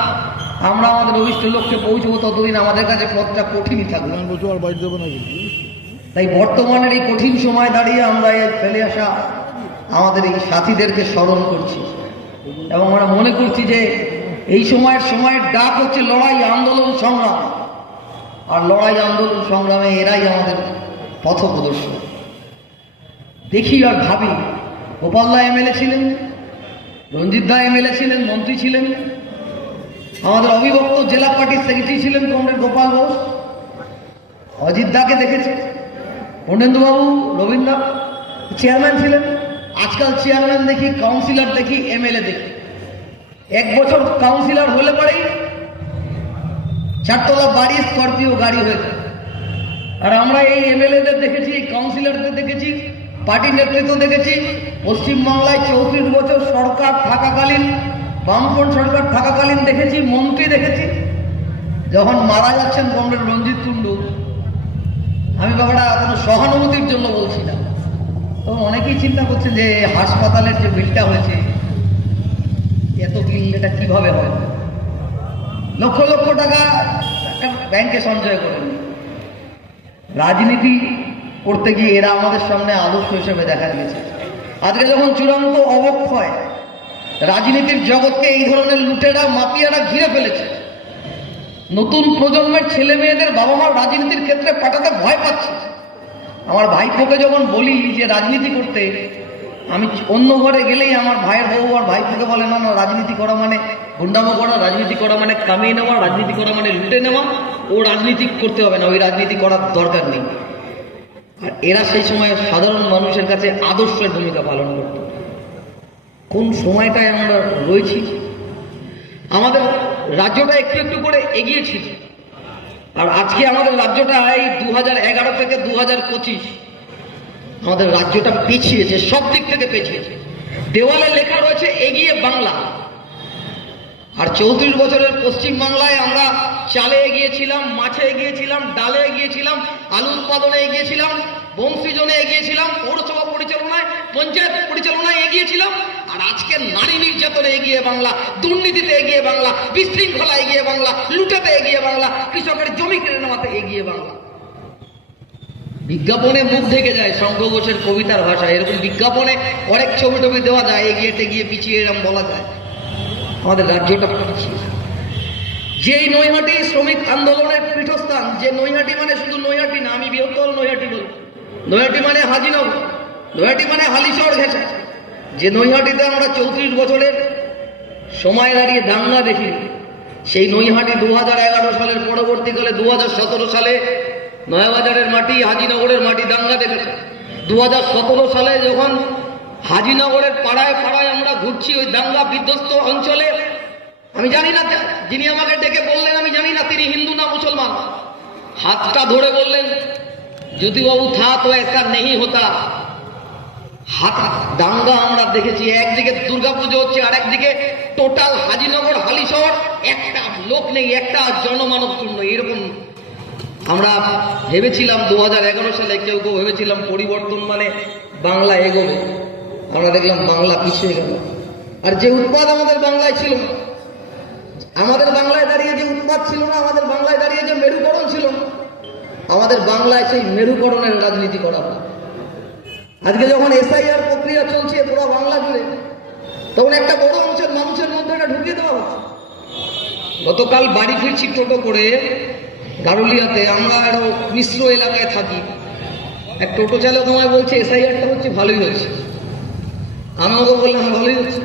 আমরা আমাদের অভিষ্ট লক্ষ্যে পৌঁছবো, ততদিন আমাদের কাছে পথটা কঠিনই থাকবে। তাই বর্তমানের এই কঠিন সময় দাঁড়িয়ে আমরা এই ফেলে আসা আমাদের এই সাথীদেরকে স্মরণ করছি এবং আমরা মনে করছি যে এই সময়ের ডাক হচ্ছে লড়াই, আন্দোলন, সংগ্রাম। আর লড়াই, আন্দোলন, সংগ্রামে এরাই আমাদের পথপ্রদর্শক। দেখি আর ভাবি, গোপাল দা এমএলএ ছিলেন, রঞ্জিত দা এমএলএ ছিলেন, মন্ত্রী ছিলেন, আমাদের অবিভক্ত জেলা পার্টির সেক্রেটারি ছিলেন কমরেড গোপাল ঘোষ, অজিত দাকে দেখেছে, পূর্ণেন্দুবাবু রবীন্দ্র চেয়ারম্যান ছিলেন। আজকাল চেয়ারম্যান দেখি, কাউন্সিলর দেখি, এমএলএ দেখি। এক বছর কাউন্সিলর হলে পরেই 4 তলা বাড়ি, স্করপিও গাড়ি হয়েছে। আর আমরা এই এমএলএদের দেখেছি, কাউন্সিলরদের দেখেছি, পার্টির নেতৃত্ব দেখেছি। পশ্চিমবাংলায় 34 বছর সরকার থাকাকালীন, বামফ্রন্ট সরকার থাকাকালীন দেখেছি, মন্ত্রী দেখেছি। যখন মারা যাচ্ছেন কমরেড রঞ্জিত কুণ্ডু, আমি ব্যাপারটা কোনো সহানুভূতির জন্য বলছি না, তখন অনেকেই চিন্তা করছেন যে হাসপাতালের যে বিলটা হয়েছে, এত বিল এটা কিভাবে হয়। লক্ষ লক্ষ টাকা একটা ব্যাংকে সঞ্চয় করেন। রাজনীতি করতে গিয়ে এরা আমাদের সামনে আদর্শ হিসেবে দেখা দিয়েছে। আজকে যখন চূড়ান্ত অবক্ষয়, রাজনীতির জগৎকে এই ধরনের লুটেরা, মাফিয়ারা ঘিরে ফেলেছে। নতুন প্রজন্মের ছেলে মেয়েদের বাবা মা রাজনীতির ক্ষেত্রে পাঠাতে ভয় পাচ্ছে। আমার ভাইপোকে যখন বলি যে রাজনীতি করতে, আমি অন্য ঘরে গেলেই আমার ভাইয়ের বউ আর ভাইপোকে বলে, না না, রাজনীতি করা মানে গুন্ডামো করা, রাজনীতি করা মানে কামিয়ে নেওয়া, রাজনীতি করা মানে লুটে নেওয়া। ও রাজনীতি করতে হবে না, ওই রাজনীতি করার দরকার নেই। আর এরা সেই সময় সাধারণ মানুষের কাছে আদর্শের ভূমিকা পালন করত। কোন সময়টায় আমরা রয়েছি। আমাদের রাজ্যটা একটু একটু করে এগিয়েছি। আর আজকে আমাদের রাজ্যটা এই 2011 থেকে 2025 আমাদের রাজ্যটা পিছিয়েছে, সব দিক থেকে পিছিয়েছে। দেওয়ালে লেখা রয়েছে এগিয়ে বাংলা। আর 34 বছরের পশ্চিমবাংলায় আমরা চালে এগিয়েছিলাম, মাছে এগিয়েছিলাম, ডালে এগিয়েছিলাম, আলু উৎপাদনে এগিয়েছিলাম, বংশীজনে এগিয়েছিলাম, পৌরসভা পরিচালনায়, পঞ্চায়েত পরিচালনায় এগিয়েছিলাম। আর আজকে নারী নির্যাতনে এগিয়ে বাংলা, দুর্নীতিতে এগিয়ে বাংলা, বিশৃঙ্খলা এগিয়ে বাংলা, লুটাতে এগিয়ে বাংলা, কৃষকের জমি কেড়ে নেওয়াতে এগিয়ে বাংলা। বিজ্ঞাপনে মুখ ঢেকে যায়, শঙ্খ ঘোষের কবিতার ভাষায়। এরকম বিজ্ঞাপনে অনেক ছবি টবি দেওয়া যায়, এগিয়ে টেগিয়ে পিছিয়ে এরকম বলা যায়। আমাদের রাজ্যটা পিছিয়ে। যেই নৈহাটি শ্রমিক আন্দোলনের পীঠস্থান, যে নৈহাটি মানে শুধু নৈহাটি না, আমি বৃহত্তর নৈহাটি বলি। নৈহাটি মানে হাজিনগর, নৈহাটি মানে হালিশহর ঘেঁষা। যে নৈহাটিতে আমরা 34 বছরের সময় দাঁড়িয়ে দাঙ্গা দেখি, সেই নৈহাটি 2011 সালের পরবর্তীকালে 2017 সালে নয়াবাজারের মাটি, হাজিনগরের মাটি দাঙ্গা দেখেছে। 2017 সালে যখন হাজিনগরের পাড়ায় পাড়ায় আমরা ঘুরছি ওই দাঙ্গা বিধ্বস্ত অঞ্চলে, আমি জানি না, যিনি আমাকে ডেকে বললেন আমি জানি না তিনি হিন্দু না মুসলমান, হাতটা ধরে বললেন, জ্যোতিবাবু থা তো এসা নেই হতা। হাত দাঙ্গা আমরা দেখেছি। একদিকে দুর্গাপুজো হচ্ছে, আর একদিকে টোটাল হাজিনগর হালিশহর একটা লোক নেই, একটা জনমানব শূন্য। এরকম আমরা ভেবেছিলাম 2011 সালে, কেউ কেউ ভেবেছিলাম পরিবর্তন মানে বাংলা এগোবে। আমরা দেখলাম বাংলা পিছিয়ে গেল। আর যে উৎপাদ আমাদের বাংলায় ছিল, আমাদের বাংলায় দাঁড়িয়ে যে উৎপাদ ছিল না, আমাদের বাংলায় দাঁড়িয়ে যে মেরুকরণ ছিল, আমাদের বাংলায় সেই মেরুকরণের রাজনীতি করা হয়। আজকে যখন এসআইআর প্রক্রিয়া চলছে পুরো বাংলা জুড়ে, তখন একটা বড় অংশের মানুষের মধ্যে এটা ঢুকিয়ে দেওয়া হচ্ছে। গতকাল বাড়ি ফিরছি টোটো করে গারুলিয়াতে, আমরা একটা মিশ্র এলাকায় থাকি। এক টোটো চালক আমায় বলছে এসআইআরটা হচ্ছে, ভালোই হয়েছে। আমাকে বললাম ভালোই হচ্ছে,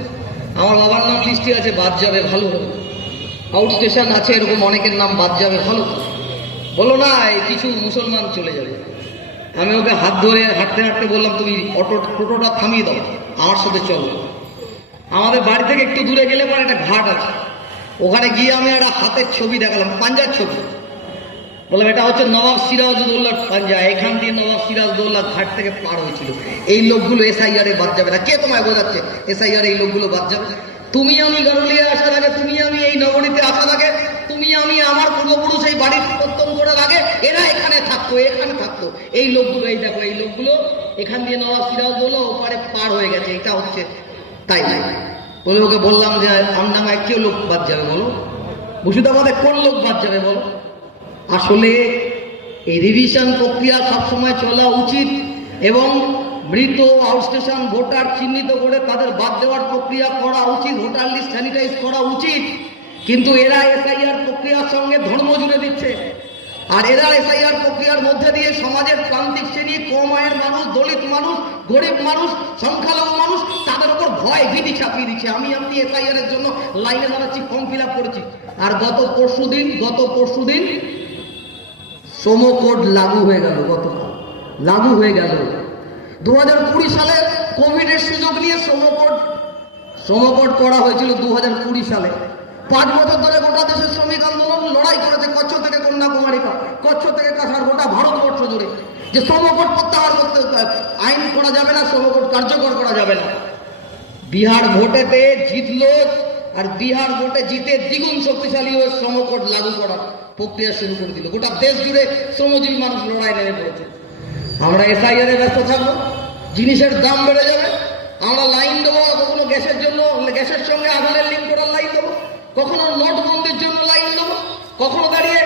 আমার বাবার নাম লিস্টে আছে, বাদ যাবে, ভালো হবে। আউট স্টেশন আছে, এরকম অনেকের নাম বাদ যাবে, ভালো। বলো না কিছু মুসলমান চলে যাবে। আমি ওকে হাত ধরে হাঁটতে হাঁটতে বললাম, তুমি টোটোটা থামিয়ে দাও, আমার সাথে চলো। আমাদের বাড়ি থেকে একটু দূরে গেলে পরে একটা ঘাট আছে, ওখানে গিয়ে আমি একটা হাতের ছবি দেখালাম, পাঞ্জার ছবি। বললাম এটা হচ্ছে নবাব সিরাজউদ্দৌলার পাঞ্জা, এখান দিয়ে নবাব সিরাজউদ্দৌলা ঘাট থেকে পার হয়েছিল। এই লোকগুলো এসআইআর এ বাদ যাবে না। কে তোমায় বোঝাচ্ছে এসআইআর এই লোকগুলো বাদ যাবে? তুমি আমি গারুলিয়া আসার আগে, তুমি আমি এই নগরীতে আসার আগে, তুমি আমি আমার পূর্বপুরুষ এই বাড়ি প্রত্যন্ত করার আগে এরা এখানে থাকতো, এখানে থাকতো। এই লোকগুলো, এই দেখো এই লোকগুলো এখান দিয়ে নবাব সিরাজউদ্দৌলা ওপারে পার হয়ে গেছে, এটা হচ্ছে তাই। বলে ওকে বললাম যে আমডাঙ্গায় কেউ লোক বাদ যাবে বলো, মুর্শিদাবাদে কোন লোক বাদ যাবে বলো? আসলে এই রিভিশন প্রক্রিয়া সবসময় চলা উচিত এবং মৃত আউটস্টেশন ভোটার চিহ্নিত করে তাদের বাদ দেওয়ার প্রক্রিয়া করা উচিত, ভোটার লিস্ট স্যানিটাইজ করা উচিত। কিন্তু এরা এসআইআর প্রক্রিয়ার সঙ্গে ধর্ম জুড়ে দিচ্ছে। আর এরা এসআইআর প্রক্রিয়ার মধ্যে দিয়ে সমাজের প্রান্তিক শ্রেণী, কম আয়ের মানুষ, দলিত মানুষ, গরিব মানুষ, সংখ্যালঘু মানুষ, তাদের উপর ভয় ভীতি ছাপিয়ে দিচ্ছে। আমি এসআইআর এর জন্য লাইনে দাঁড়াচ্ছি, ফর্ম ফিল আপ করেছি। আর গত পরশুদিন শ্রম কোড লাগু হয়ে গেল। গতকাল লাগু হয়ে গেল। 2020 সালে কোভিডের সুযোগ নিয়ে শ্রমকোড করা হয়েছিল 2020 সালে। 5 বছর ধরে গোটা দেশের শ্রমিক আন্দোলন লড়াই করেছে, কচ্ছ থেকে কন্যাকুমারী, কচ্ছ থেকে কাছাড়, গোটা ভারতবর্ষ জুড়ে, যে শ্রমকোড প্রত্যাহার করতে আইন করা যাবে না, শ্রমকোড কার্যকর করা যাবে না। বিহার ভোটেতে জিতলো, আর বিহার ভোটে জিতে দ্বিগুণ শক্তিশালী হয়ে শ্রমকোড লাগু করার প্রক্রিয়া শুরু করে দিল। গোটা দেশ জুড়ে শ্রমজীবী মানুষ লড়াই নেমে পড়েছে। আমরা এসআইআর এ ব্যস্ত থাকবো, জিনিসের দাম বেড়ে যাবে, আমরা লাইন দেবো, কখনো গ্যাসের জন্য গ্যাসের সঙ্গে আধারের লিঙ্ক করার লাইন দেবো, কখনো নোটবন্দির জন্য লাইন দেবো, কখনো দাঁড়িয়ে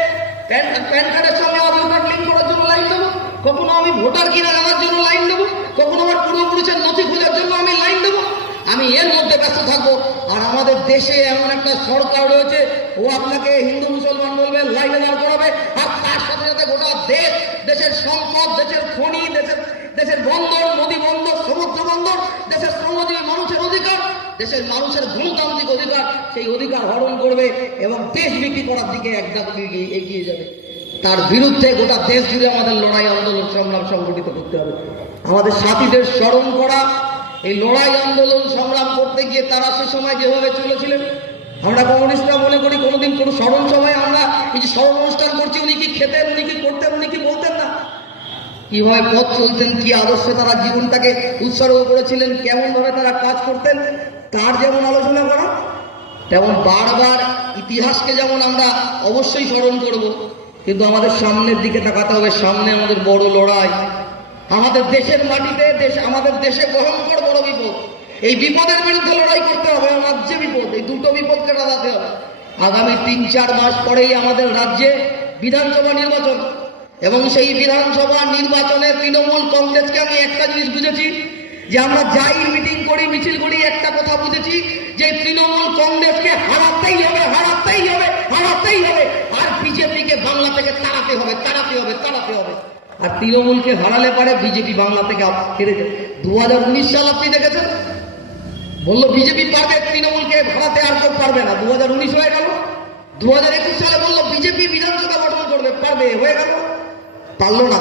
প্যান কার্ডের সঙ্গে আধার কার্ড লিঙ্ক করার জন্য লাইন দেবো, কখনো আমি ভোটার কিনা জানার জন্য লাইন দেবো, কখনো আমার পূর্বপুরুষের নথি খোঁজার জন্য আমি লাইন দেবো। আমি এর মধ্যে ব্যস্ত থাকবো। আর আমাদের দেশে এমন একটা সরকার রয়েছে, ও আপনাকে হিন্দু মুসলমান বলবে, লাইনে দাঁড় করাবে, আর তার সাথে সাথে গোটা দেশ, দেশের সম্পদ, দেশের খনি, দেশের বন্দর, নদী বন্দর, সমুদ্র বন্দর, দেশের শ্রমজীবী মানুষের অধিকার, দেশের মানুষের গণতান্ত্রিক অধিকার, সেই অধিকার হরণ করবে এবং দেশ বিক্রি করার দিকে একদম এগিয়ে যাবে। তার বিরুদ্ধে গোটা দেশ জুড়ে আমাদের লড়াই, আন্দোলন, সংগ্রাম সংগঠিত করতে হবে। আমাদের সাথীদের স্মরণ করা, এই লড়াই, আন্দোলন, সংগ্রাম করতে গিয়ে তারা সে সময় যেভাবে চলেছিলেন, আমরা কমিউনিস্টরা মনে করি কোনোদিন কোনো স্মরণ সভায় আমরা এই যে স্মরণ অনুষ্ঠান করছি, উনি কি খেতেন, উনি কি করতেন, উনি কি বলতেন না, কিভাবে পথ চলতেন, কি আদর্শে তারা জীবনটাকে উৎসর্গ করেছিলেন, কেমন ভাবে তারা কাজ করতেন, তার যেমন আলোচনা করা, তেমন বারবার ইতিহাসকে যেমন আমরা অবশ্যই স্মরণ করব, কিন্তু আমাদের সামনের দিকে তাকাতে হবে। সামনে আমাদের বড় লড়াই, আমাদের দেশের মাটিতে, আমাদের দেশে ভয়ঙ্কর বড় বিপদ। এই বিপদের বিরুদ্ধে লড়াই করতে হবে। আমার যে বিপদ, এই দুটো বিপদকে কাটাতে হবে। আগামী 3-4 মাস পরেই আমাদের রাজ্যে বিধানসভা নির্বাচন, এবং সেই বিধানসভা নির্বাচনে তৃণমূল কংগ্রেসকে আমি একটা জিনিস বুঝেছি, যে আমরা যাই মিটিং করি, মিছিল করি, একটা কথা বুঝেছি, যে তৃণমূল কংগ্রেসকে হারাতেই হবে, হারাতেই হবে, হারাতেই হবে, আর বিজেপিকে বাংলা থেকে তাড়াতে হবে, তাড়াতে হবে, তাড়াতে হবে। আর তৃণমূলকে হারালে পারে বিজেপি বাংলা থেকে হেরে যাবে। 2019 সাল আপনি দেখেছেন, বললো বিজেপি পারবে, তৃণমূলকে হারাতে আর কেউ পারবে না। 2019 হয়ে গেল। 2021 সালে বললো বিজেপি বিধানসভা গঠন করবে, পারবে, হয়ে গেল, পারলো না।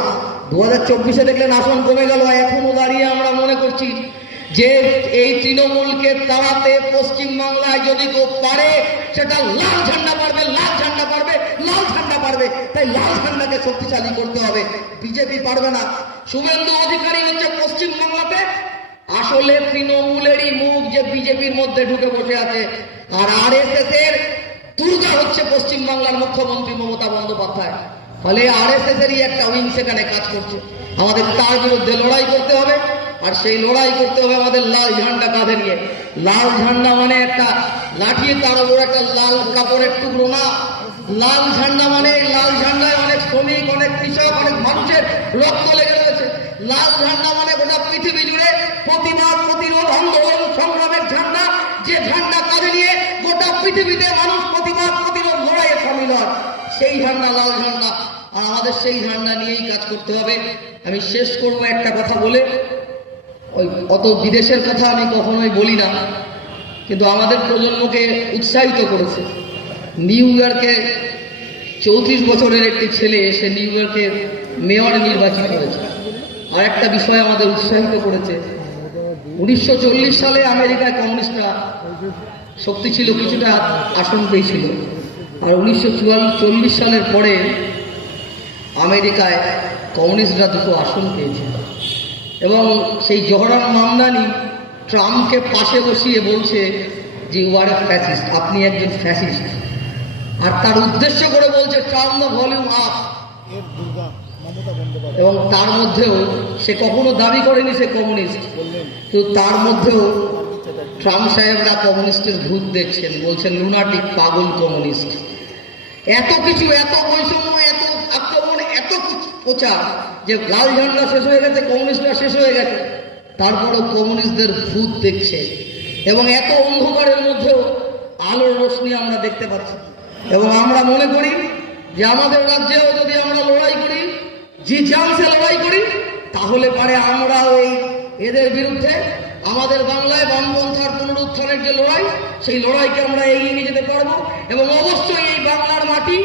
2024-এ দেখলেন আসন কমে গেল। এখনো দাঁড়িয়ে আমরা মনে করছি যে এই তৃণমূলকে তাড়াতে পশ্চিমবাংলায় যদি কেউ পারে, সেটা লাল ঝান্ডা পারবে, লাল ঝান্ডা পারবে, লাল ঝান্ডা পারবে। তাই লাল ঝান্ডাকে শক্তিশালী করতে হবে, বিজেপি পারবে না। শুভেন্দু অধিকারী হচ্ছে পশ্চিমবাংলাতে আসলে তৃণমূলেরই মুখ, যে বিজেপির মধ্যে ঢুকে বসে আছে। আর আরএসএস এর দুর্গা হচ্ছে পশ্চিমবাংলার মুখ্যমন্ত্রী মমতা বন্দ্যোপাধ্যায়। ফলে আরএসএস এরই একটা উইং সেখানে কাজ করছে। আমাদের তার বিরুদ্ধে লড়াই করতে হবে, আর সেই লড়াই করতে হবে আমাদের লাল ঝান্ডা কাঁধে নিয়ে। লাল ঝান্ডা মানে একটা লাঠি, তার উপর একটা লাল কাপড়ের টুকরো না। লাল ঝান্ডা মানে, লাল ঝান্ডায় অনেক শ্রমিক, অনেক কৃষক, অনেক মানুষের রক্ত লেগে রয়েছে। লাল ঝান্ডা মানে গোটা পৃথিবী জুড়ে প্রতিবাদ, প্রতিরোধ, আন্দোলন, সংগ্রামের ঝান্ডা, যে ঝান্ডা কাঁধে নিয়ে গোটা পৃথিবীতে মানুষ প্রতিবাদ, প্রতিরোধ, লড়াইয়ে সামিল হয়, সেই ঝান্ডা লাল ঝান্ডা। আর আমাদের সেই ঝান্ডা নিয়েই কাজ করতে হবে। আমি শেষ করবো একটা কথা বলে, ওই অত বিদেশের কথা আমি কখনোই বলি না, কিন্তু আমাদের প্রজন্মকে উৎসাহিত করেছে। নিউ ইয়র্কে 34 বছরের একটি ছেলে, সে নিউ ইয়র্কের মেয়র নির্বাচিত হয়েছে। আর একটা বিষয় আমাদের উৎসাহিত করেছে, 1940 সালে আমেরিকায় কমিউনিস্টরা শক্তি ছিল, কিছুটা আসন পেয়েছিল। আর 1940 সালের পরে আমেরিকায় কমিউনিস্টরা 2টো আসন পেয়েছে। এবং সেই জহরান মামদানি ট্রাম্পকে পাশে বসিয়ে বলছে যে ইউ আর এ ফ্যাসিস্ট, আপনি একজন ফ্যাসিস্ট। আর তার উদ্দেশ্য করে বলছে টার্ন দ্য ভলিউম আপ। এবং তার মধ্যেও সে কখনো দাবি করেনি সে কমিউনিস্ট, কিন্তু তার মধ্যেও ট্রাম্প সাহেবরা কমিউনিস্টের ভূত দেখছেন, বলছেন লুনাটিক, পাগল কমিউনিস্ট। এত কিছু, এত বৈষম্য, এত আক্রমণ, এত প্রচার, যে লাল ঝান্ডা শেষ হয়ে গেছে, কমিউনিস্টরা শেষ হয়ে গেছে, তারপরেও কমিউনিস্টদের ভূত দেখছে। এবং এত অন্ধকারের মধ্যেও আলোর রোশনি আমরা দেখতে পাচ্ছি। এবং আমরা মনে করি যে আমাদের রাজ্যেও যদি আমরা লড়াই করি, জি জানসে লড়াই করি, তাহলে পারে আমরা ওই এদের বিরুদ্ধে আমাদের বাংলায় বামপন্থার পুনরুত্থানের যে লড়াই, সেই লড়াইকে আমরা এগিয়ে নিয়ে যেতে পারবো। এবং অবশ্যই এই বাংলার মাটি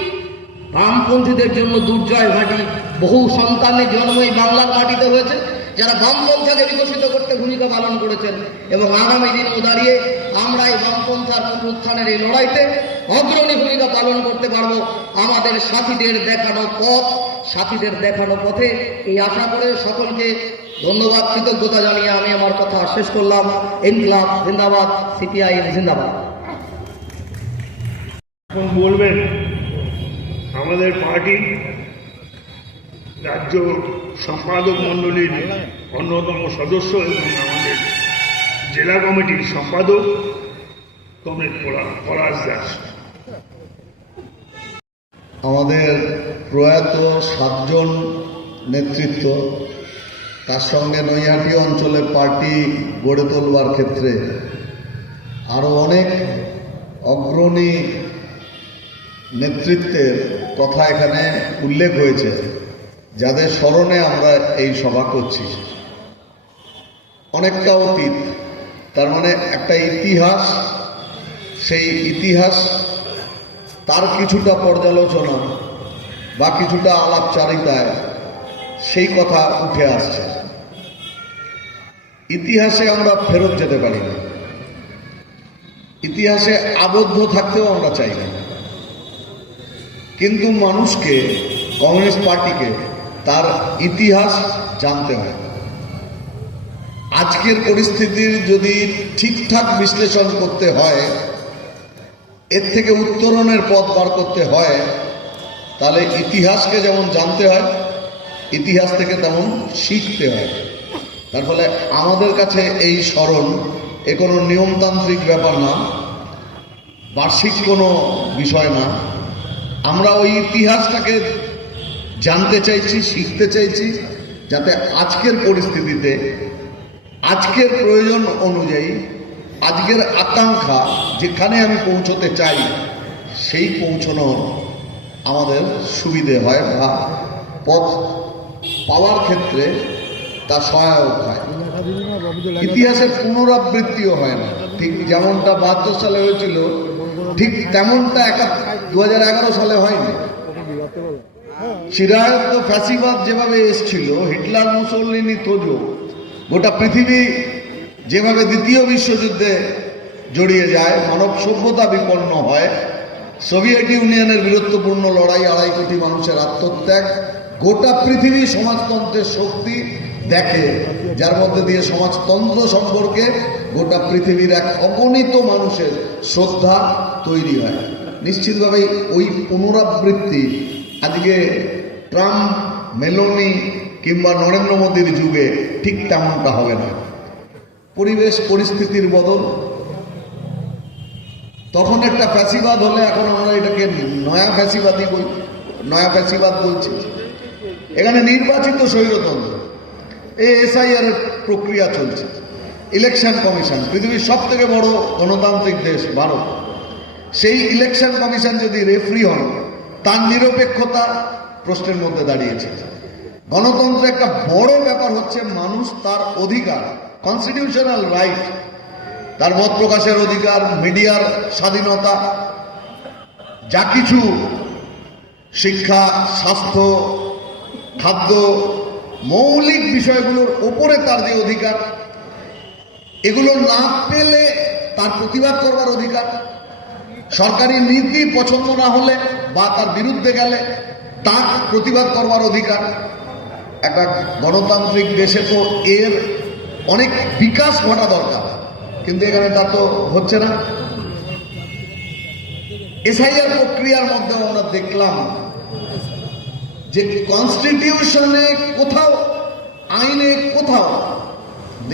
বামপন্থীদের জন্য দুর্জয় ঘাঁটি। বহু সন্তানের জন্ম এই বাংলার মাটিতে হয়েছে, যারা বামপন্থাকে বিকশিত করতে ভূমিকা পালন করেছেন, এবং আগামী দিনেও দাঁড়িয়ে আমরা এই বামপন্থার পুনরুত্থানের এই লড়াইতে অগ্রণী ভূমিকা পালন করতে পারবো আমাদের সাথীদের দেখানো পথ, সাথীদের দেখানো পথে। এই আশা করে সকলকে ধন্যবাদ, কৃতজ্ঞতা জানিয়ে আমি আমার কথা শেষ করলাম। ইনকলাব জিন্দাবাদ, সিপিআইএম জিন্দাবাদ। এখন বলবেন আমাদের পার্টির রাজ্য সম্পাদক মণ্ডলীর অন্যতম সদস্য এবং আমাদের জেলা কমিটির সম্পাদক কমরেড পলাশ দাস। আমাদের প্রয়াত 7 জন নেতৃত্ব, তার সঙ্গে নৈহাটি অঞ্চলে পার্টি গড়ে তোলবার ক্ষেত্রে আরও অনেক অগ্রণী নেতৃত্বের কথা এখানে উল্লেখ হয়েছে, যাদের স্মরণে আমরা এই সভা করছি। অনেকটা অতীত, তার মানে একটা ইতিহাস, সেই ইতিহাস তার কিছুটা পর্যালোচনা বা কিছুটা আলাপচারিতায় সেই কথা উঠে আসছে। ইতিহাসে আমরা ফেরত যেতে পারি না, ইতিহাসে আবদ্ধ থাকতেও আমরা চাই না, কিন্তু মানুষকে, কমিউনিস্ট পার্টিকে তার ইতিহাস জানতে হয়। আজকের পরিস্থিতির যদি ঠিকঠাক বিশ্লেষণ করতে হয়, এর থেকে উত্তরণের পথ বার করতে হয়, তাহলে ইতিহাসকে যেমন জানতে হয়, ইতিহাস থেকে তেমন শিখতে হয়। তার ফলে আমাদের কাছে এই স্মরণ এ কোনো নিয়মতান্ত্রিক ব্যাপার না, বার্ষিক কোনো বিষয় না। আমরা ওই ইতিহাসটাকে জানতে চাইছি, শিখতে চাইছি, যাতে আজকের পরিস্থিতিতে, আজকের প্রয়োজন অনুযায়ী, আজকের আকাঙ্ক্ষা যেখানে আমি পৌঁছতে চাই সেই পৌঁছানো আমাদের সুবিধে হয় বা পথ পাওয়ার ক্ষেত্রে তা সহায়ক হয়। ইতিহাসের পুনরাবৃত্তিও হয় না, ঠিক যেমনটা 72 সালে হয়েছিল ঠিক তেমনটা 2011 সালে হয়নি। চিরায়ত ফ্যাসিবাদ যেভাবে এসছিল, হিটলার মুসোলিনি তোজো, গোটা পৃথিবী যেভাবে দ্বিতীয় বিশ্বযুদ্ধে জড়িয়ে যায়, মানব সভ্যতা বিপন্ন হয়, সোভিয়েত ইউনিয়নের বীরত্বপূর্ণ লড়াই, 2.5 কোটি মানুষের আত্মত্যাগ, গোটা পৃথিবী সমাজতন্ত্রের শক্তি দেখে, যার মধ্যে দিয়ে সমাজতন্ত্র সম্পর্কে গোটা পৃথিবীর এক অগণিত মানুষের শ্রদ্ধা তৈরি হয়। নিশ্চিতভাবেই ওই পুনরাবৃত্তি আজকে ট্রাম্প, মেলোনি কিংবা নরেন্দ্র মোদীর যুগে ঠিক তেমনটা হবে না। পরিবেশ পরিস্থিতির বদল, তখন একটা ফ্যাসিবাদ হলে এখন আমরা এটাকে নয়া ফ্যাসিবাদ বলছি। এখানে নির্বাচিত স্বৈরতন্ত্র, এসআইআর এর প্রক্রিয়া চলছে, ইলেকশন কমিশন, পৃথিবীর সব থেকে বড় গণতান্ত্রিক দেশ ভারত, সেই ইলেকশন কমিশন যদি রেফারি হন, তার নিরপেক্ষতা প্রশ্নের মধ্যে দাঁড়িয়েছে। গণতন্ত্রের একটা বড় ব্যাপার হচ্ছে মানুষ তার অধিকার, কনস্টিটিউশনাল রাইট, তার মত প্রকাশের অধিকার, মিডিয়ার স্বাধীনতা, যা কিছু শিক্ষা, স্বাস্থ্য, খাদ্য, মৌলিক বিষয়গুলোর ওপরে তার যে অধিকার, এগুলো না পেলে তার প্রতিবাদ করবার অধিকার, সরকারি নীতি পছন্দ না হলে বা তার বিরুদ্ধে গেলে তার প্রতিবাদ করবার অধিকার। একটা গণতান্ত্রিক দেশে তো এর অনেক বিকাশ ঘটা দরকার, কিন্তু এখানে তা তো হচ্ছে না। এসআইআর প্রক্রিয়ার মধ্যে আমরা দেখলাম যে কনস্টিটিউশনে কোথাও, আইনে কোথাও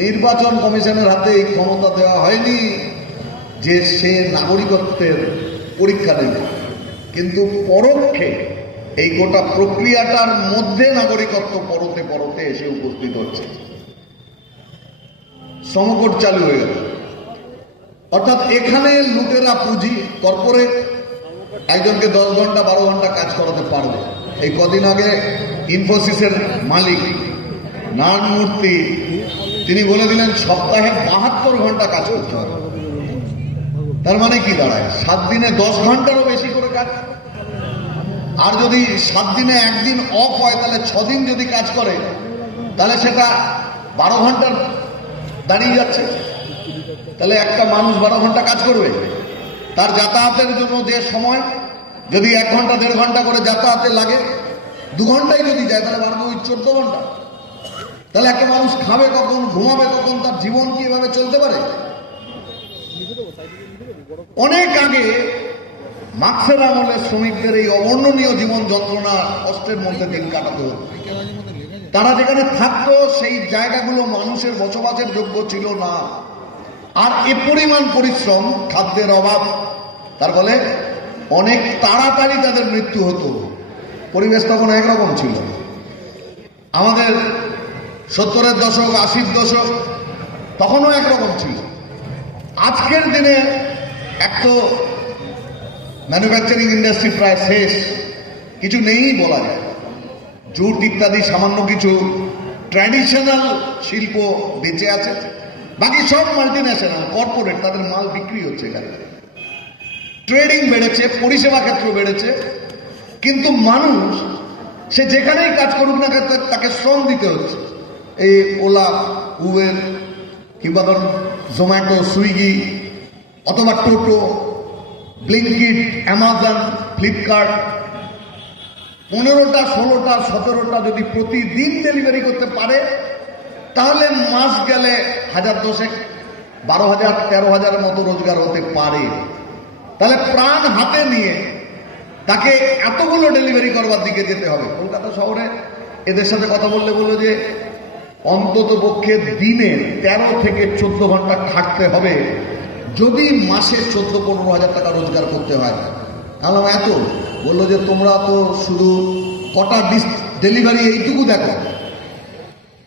নির্বাচন কমিশনের হাতে এই ক্ষমতা দেওয়া হয়নি যে সে নাগরিকত্বের পরীক্ষা নেবে, কিন্তু পরোক্ষে এই গোটা প্রক্রিয়াটার মধ্যে নাগরিকত্ব পরতে পরতে এসে উপস্থিত হচ্ছে। সমকোট চালু হয়ে গেল, অর্থাৎ এখানে লুটেরা পুঁজি, কর্পোরেট একজনকে 10 ঘন্টা 12 ঘন্টা কাজ করাতে পারবে। এই কদিন আগে ইনফোসিসের মালিক নারায়ণ মূর্তি তিনি বলে দিলেন সপ্তাহে 72 ঘন্টা কাজ করতে হবে। তার মানে কি দাঁড়ায়? 7 দিনে 10 ঘন্টারও বেশি করে কাজ। আর যদি 7 দিনে 1 দিন অফ হয় তাহলে 6 দিন যদি কাজ করে তাহলে সেটা 12 ঘন্টার দাঁড়িয়ে যাচ্ছে। তাহলে একটা মানুষ 12 ঘন্টা কাজ করবে, তার যাতায়াতের জন্য যে সময় যদি 1 ঘন্টা 1.5 ঘন্টা করে যাতায়াতে লাগে, 2 ঘন্টায় যদি যায় তাহলে 14 ঘন্টা। তাহলে একটা মানুষ খাবে কখন, ঘুমাবে কখন, তার জীবন কি এভাবে চলতে পারে? অনেক আগে মার্ক্সের আমলে শ্রমিকদের এই অবর্ণনীয় জীবন যন্ত্রণা কষ্টের মধ্যে দিন কাটাতে হতো। তারা যেখানে থাকতো সেই জায়গাগুলো মানুষের বসবাসের যোগ্য ছিল না, আর এ পরিমাণ পরিশ্রম, খাদ্যের অভাব, তার ফলে অনেক তাড়াতাড়ি তাদের মৃত্যু হতো। পরিবেশ তখন একরকম ছিল। আমাদের 70-এর দশক, 80-র দশক তখনও একরকম ছিল। আজকের দিনে এক তো ম্যানুফ্যাকচারিং ইন্ডাস্ট্রি প্রায় শেষ, কিছু নেই বলা যায়। জুট ইত্যাদি সামান্য কিছু ট্র্যাডিশনাল শিল্প বেঁচে আছে, বাকি সব মাল্টিন্যাশনাল কর্পোরেট, তাদের মাল বিক্রি হচ্ছে এখানে। ট্রেডিং বেড়েছে, পরিষেবা ক্ষেত্র বেড়েছে, কিন্তু মানুষ সে যেখানেই কাজ করুক না তাকে শ্রম দিতে হচ্ছে। এই ওলা, উবের, কিংবা ধরুন জোম্যাটো, সুইগি, অথবা টোটো, ব্লিঙ্কিট, অ্যামাজন, ফ্লিপকার্ট, 15টা, 16টা, 17টা যদি প্রতিদিন ডেলিভারি করতে পারে তাহলে মাস গেলে 1000-10, 12,000, 13,000 মতো রোজগার হতে পারে। তাহলে প্রাণ হাতে নিয়ে তাকে এতগুলো ডেলিভারি করবার দিকে যেতে হবে। কলকাতা শহরে এদের সাথে কথা বললে বললো যে অন্তত পক্ষে দিনে 13 থেকে 14 ঘন্টা খাটতে হবে যদি মাসে 14-15 হাজার টাকা রোজগার করতে হয়। তাহলে এত বললো যে তোমরা তো শুধু কটা ডেলিভারি এইটুকু দেখো।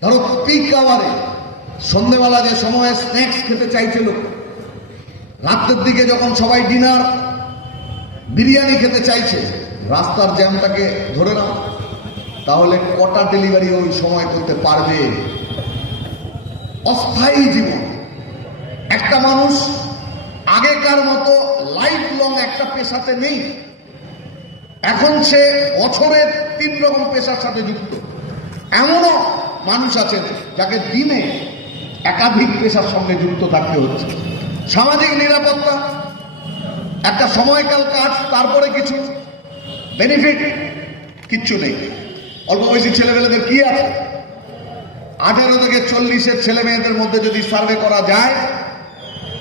ধরো পিক আওয়ারে সন্ধ্যেবেলা যে সময়ে স্ন্যাক্স খেতে চাইছিল, রাত্রের দিকে যখন সবাই ডিনার বিরিয়ানি খেতে চাইছে, রাস্তার জ্যামটাকে ধরে নাও, তাহলে কটা ডেলিভারি ওই সময় করতে পারবে? অস্থায়ী জীবন। একটা মানুষ আগেকার মতো লাইফ লং একটা পেশাতে নেই, এখন সে বছরের 3 রকম পেশার সাথে যুক্ত। এমনও মানুষ আছেন যাকে দিনে একাধিক পেশার সঙ্গে যুক্ত থাকতে হচ্ছে। সামাজিক নিরাপত্তা, একটা সময়কাল কাজ, তারপরে কিছু বেনিফিট কিচ্ছু নেই। অল্প বয়সী ছেলেমেয়েদের কি আছে? 18 থেকে 40-এর ছেলে মেয়েদের মধ্যে যদি সার্ভে করা যায়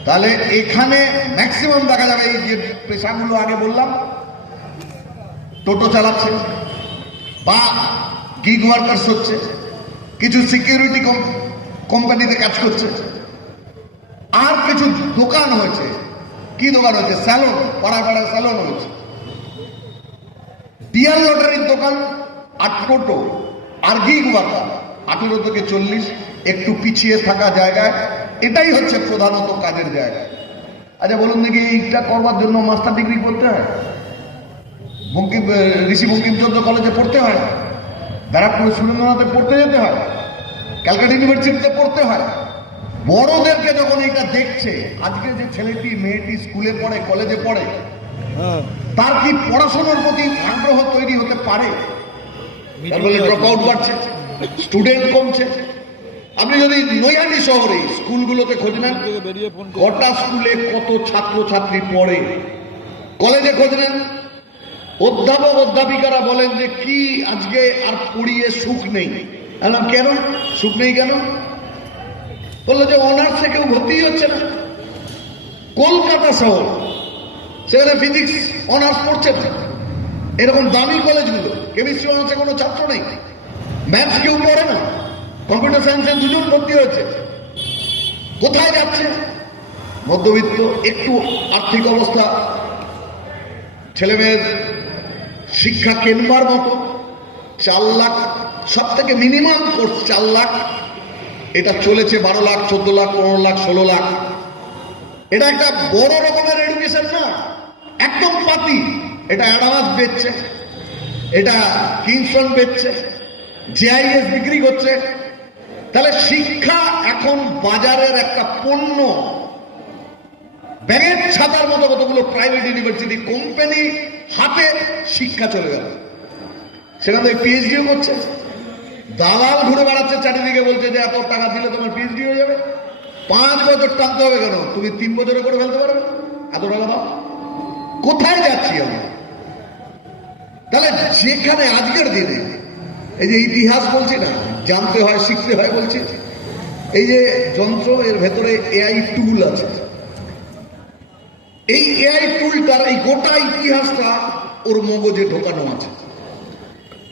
তাহলে এখানে ম্যাক্সিমাম দেখা যাবে এই যে পেশাগুলো আগে বললাম, টোটো চালাচ্ছে বা গিগ ওয়ার্কার্স হচ্ছে, কিছু সিকিউরিটি কোম্পানিতে কাজ করছে, আর কিছু দোকান হয়েছে। কি দোকান হয়েছে? স্যালন, পাড়ায় পাড়ায় স্যালন হয়েছে, ডিয়ার লটারির দোকান, আর টোটো, আর গিগ ওয়ার্কার 18 থেকে 40 একটু পিছিয়ে থাকা জায়গায়। এটাই হচ্ছে প্রধানত কাজের জায়গা। আচ্ছা বলুন দেখি, এইটা করবার জন্য মাস্টার ডিগ্রি করতে হয়? ঋষি বঙ্কিমচন্দ্র কলেজে পড়তে হয়, ব্যারাকপুর সুরেন্দ্রনাথে পড়তে যেতে হয়, ক্যালকাটা ইউনিভার্সিটিতে পড়তে হয়। বড়দেরকে যখন এটা দেখছে, আজকে যে ছেলেটি মেয়েটি স্কুলে পড়ে, কলেজে পড়ে, তার কি পড়াশোনার প্রতি আগ্রহ তৈরি হতে পারে? তার বলে ড্রপ আউট বাড়ছে, স্টুডেন্ট কমছে। আপনি যদি নৈহাটি শহরে স্কুলগুলোতে খোঁজ নেন, কটা স্কুলে কত ছাত্র ছাত্রী পড়ে, কলেজে খোঁজ নেন, অধ্যাপক অধ্যাপিকারা বলেন যে কি আজকে আর পড়িয়ে সুখ নেই। কেন সুখ নেই? কেন বললো যে অনার্সে কেউ ভর্তি হচ্ছে না। কলকাতা শহর, সেখানে ফিজিক্স অনার্স পড়ছে না। এরকম দামি কলেজগুলো, কেমিস্ট্রি অনার্সে কোনো ছাত্র নেই, ম্যাথস কেউ পড়ে না, কম্পিউটার সায়েন্সে 2 জন ভর্তি হয়েছে। কোথায় যাচ্ছে? মধ্যবিত্ত, একটু আর্থিক অবস্থা, ছেলেমেয়ের শিক্ষা কেনবার মতো 4 লাখ, সব থেকে মিনিমাম কোর্স 4 লাখ, এটা চলেছে 12 লাখ, 14 লাখ, 15 লাখ, 16 লাখ। এটা একটা বড় রকমের এডুকেশন না, একদম পাতি। এটা অ্যাডভান্স বেচছে, এটা কিংস্টন বেচছে, জেআইএস বিক্রি করছে। তাহলে শিক্ষা এখন বাজারের একটা পণ্য। ব্যাঙের ছাতার মতো কতগুলো প্রাইভেট ইউনিভার্সিটি কোম্পানি হাতে শিক্ষা চলে গেল, সেখান থেকে পিএইচডিও করছে। দালাল ঘুরে বেড়াচ্ছে চারিদিকে, বলছে যে এত টাকা দিলে তোমার পিএইচডি হয়ে যাবে। 5 বছর টানতে হবে কেন? তুমি 3 বছরে করে ফেলতে পারবে, এত টাকা দাও। কোথায় যাচ্ছি আমরা? তাহলে যেখানে আজকের দিনে এই যে ইতিহাস বলছি না, জানতে হয় শিখতে হয় বলছি, এই যে যন্ত্র এর ভেতরে এআই টুল আছে, এই এআই টুলটার এই গোটা ইতিহাসটা ওর মগজে ঢোকানো আছে।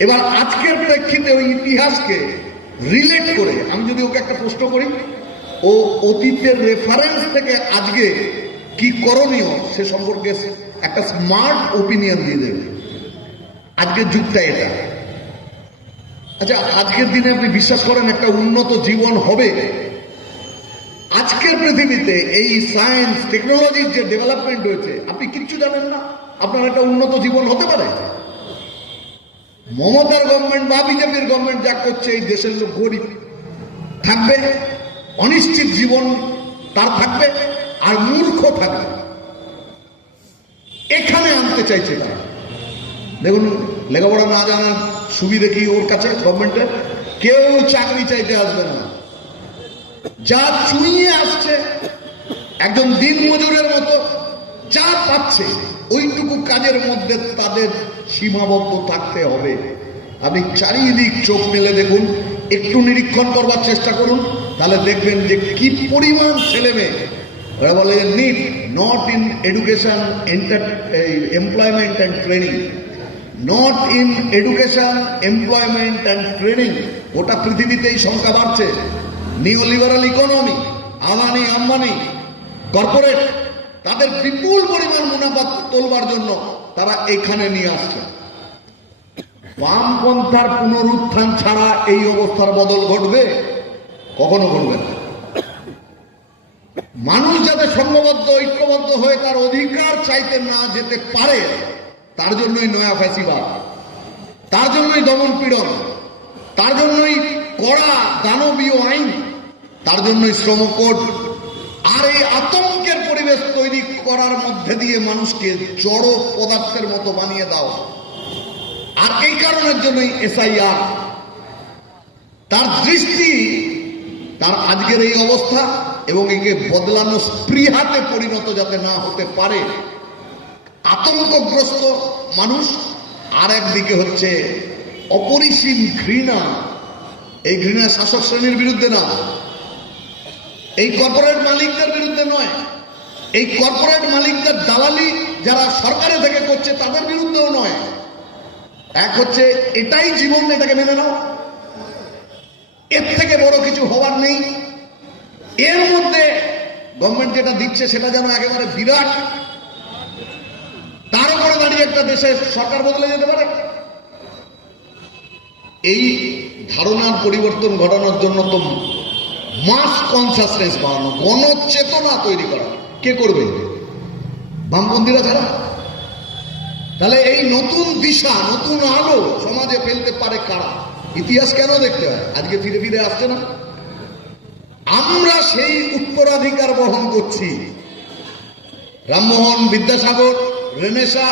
এবার আজকের প্রেক্ষিতে ওই ইতিহাসকে রিলেট করে আমি যদি ওকে একটা প্রশ্ন করি, ও অতীতের রেফারেন্স থেকে আজকে কি করণীয় সে সম্পর্কে একটা স্মার্ট ওপিনিয়ন দিয়ে দেবে। আজকের যুগটা এটা। আচ্ছা, আজকের দিনে আপনি বিশ্বাস করেন একটা উন্নত জীবন হবে? আজকের পৃথিবীতে এই সায়েন্স টেকনোলজির যে ডেভেলপমেন্ট হয়েছে, আপনি কিচ্ছু জানেন না, আপনার একটা উন্নত জীবন হতে পারে? মমতার গভর্নমেন্ট বা বিজেপির গভর্নমেন্ট যা করছে, এই দেশের লোক গরিব থাকবে, অনিশ্চিত জীবন তার থাকবে, আর মূর্খ থাকবে। এখানে আনতে চাইছে তারা। দেখুন, লেখাপড়া না জানার সুবিধে কি ওর কাছে গভর্নমেন্টের? কেউ চাকরি চাইতে আসবে না। যা চুইয়ে আসছে একজন দিন মজুরের মতো, যা পাচ্ছে ওইটুকু কাজের মধ্যে তাদের সীমাবদ্ধ থাকতে হবে। আপনি চারিদিক চোখ মেলে দেখুন, একটু নিরীক্ষণ করবার চেষ্টা করুন, তাহলে দেখবেন যে কি পরিমাণ ছেলে মেয়ে, ওরা বলে need not in education, employment and training, not in education, employment and training. গোটা পৃথিবীতে এই সংখ্যা বাড়ছে। নিও liberal economy, Adani Ambani corporate, তাদের বিপুল পরিমাণ মুনাফা তোলবার জন্য তারা এখানে নিয়ে আসছে। বামপন্থার পুনরুত্থান ছাড়া এই অবস্থার বদল ঘটবে? কখনো ঘটবে না। মানুষ যাতে সংঘবদ্ধ ঐক্যবদ্ধ হয়ে তার অধিকার চাইতে না যেতে পারে, তার জন্যই নয়া ফ্যাসিবাদ, তার জন্যই দমন পীড়ন, তার জন্যই কড়া দানবীয় আইন, তার জন্যই শ্রম কোড। আর এই আতঙ্কের পরিবেশ তৈরি করার মধ্যে দিয়ে মানুষকে জড় পদার্থের মতো বানিয়ে দাও। আর এই কারণের জন্যই এসআইআর। তার দৃষ্টি তার আজকের এই অবস্থা এবং একে বদলানো স্পৃহাতে পরিণত যাতে না হতে পারে। আতঙ্কগ্রস্ত মানুষ, আর একদিকে হচ্ছে অপরিসীম ঘৃণা। এই ঘৃণা শাসক শ্রেণীর বিরুদ্ধে না, এই কর্পোরেট মালিকদের বিরুদ্ধে নয়, এই কর্পোরেট মালিকদের দালালি যারা সরকারে থেকে করছে তাদের বিরুদ্ধেও নয়। এক হচ্ছে এটাই জীবন, এটাকে মেনে নাও, এর থেকে বড় কিছু হওয়ার নেই। এর মধ্যে গভর্নমেন্ট যেটা দিচ্ছে সেটা যেন একেবারে বিরাট, তার উপরে দাঁড়িয়ে একটা দেশের সরকার বদলে যেতে পারে। এই ধারণার পরিবর্তন ঘটানোর জন্য তো মাস কনসাসনেস বাড়ানো, গণচেতনা তৈরি করা কে করবে? বামপন্থীরা ছাড়া। তাহলে এই নতুন দিশা, নতুন আলো সমাজে ফেলতে পারে কারা? ইতিহাস কেন দেখতে হয়? আজকে ফিরে ফিরে আসছে না? আমরা সেই উত্তরাধিকার বহন করছি। রামমোহন, বিদ্যাসাগর, রেনেসা,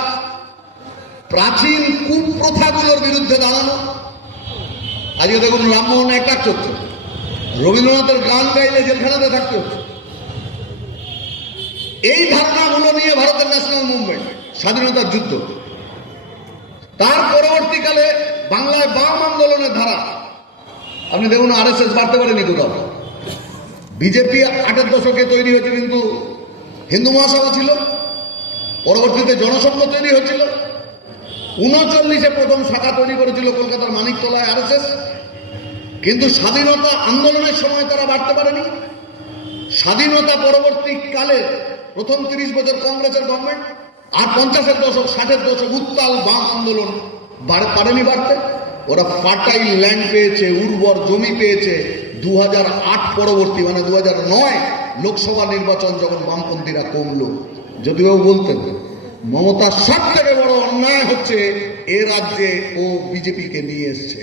প্রাচীন কুপ্রথাগুলোর বিরুদ্ধে দাঁড়ানো। আজকে দেখুন রামমোহন অ্যাটাক করছে, রবীন্দ্রনাথের গান গাইলে জেলখানাতে থাকতে হচ্ছে। এই ধারণাগুলো নিয়ে ভারতের ন্যাশনাল মুভমেন্ট, স্বাধীনতার যুদ্ধ। তার পরবর্তীকালে বাংলায় বাম আন্দোলনের ধারা। আপনি দেখুন আরএসএস বাড়তে পারেনি কোথাও। বিজেপি 8-এর দশকে তৈরি হয়েছে, কিন্তু হিন্দু মহাসভা ছিল, পরবর্তীতে জনসংঘ তৈরি হয়েছিল। 39-এ প্রথম শাখা তৈরি করেছিল কলকাতার মানিকতলায় আরএসএস। কিন্তু স্বাধীনতা আন্দোলনের সময় তারা বাড়তে পারেনি। স্বাধীনতা পরবর্তীকালে প্রথম 30 বছর কংগ্রেসের গভর্নমেন্ট, আর 50-এর দশক 60-এর দশক উত্তাল বাম আন্দোলন পারেনি বাড়তে। ওরা ফার্টাইল ল্যান্ড পেয়েছে, উর্বর জমি পেয়েছে। 2008 পরবর্তী, মানে 2009 লোকসভা নির্বাচন যখন বামপন্থীরা কমলো, যদিও বলতেন মমতার সব থেকে বড় অন্যায় হচ্ছে এ রাজ্যে ও বিজেপিকে নিয়ে এসছে।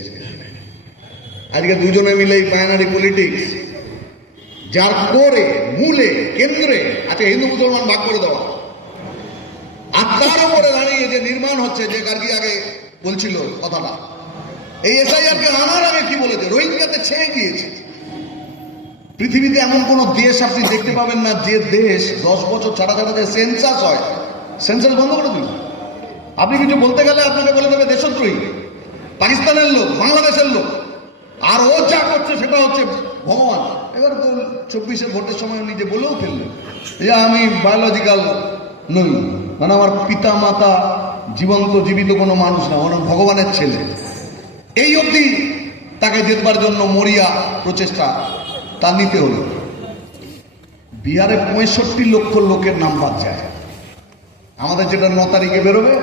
আজকে দুজনে মিলে বাইনারি পলিটিক্স, যার করে মূলে কেন্দ্রে আছে হিন্দু মুসলমান ভাগ করে দেওয়া, আর তার উপরে দাঁড়িয়ে যে নির্মাণ হচ্ছে, যে গার্গী আগে বলছিল কথাটা, এই এসআইআরকে আনার আগে কি বলেছে, রোহিঙ্গাতে ছেয়ে গিয়েছে। পৃথিবীতে এমন কোন দেশ আপনি দেখতে পাবেন না যে দেশ 10 বছর ছাড়া ছাড়া যে সেন্সাস হয়, সেন্সাস বন্ধ করে দিল। আপনি কিছু বলতে গেলে আপনাকে বলে দেবে দেশদ্রোহী, পাকিস্তানের লোক, বাংলাদেশের লোক, আর ও যা করছে সেটা হচ্ছে ভগবান। এবার তো 24-এর ভোটের সময় নিজে বলেও ফেললেন যে আমি বায়োলজিক্যাল নই, মানে আমার পিতা মাতা জীবিত কোনো মানুষ না, মানে ভগবানের ছেলে। এই অবধি তাকে জেতবার জন্য মরিয়া প্রচেষ্টা তা নিতে হলো। বিহারে 65 লক্ষ লোকের নাম বাদ যায়। আমাদের যেটা 9 তারিখে বেরোবে,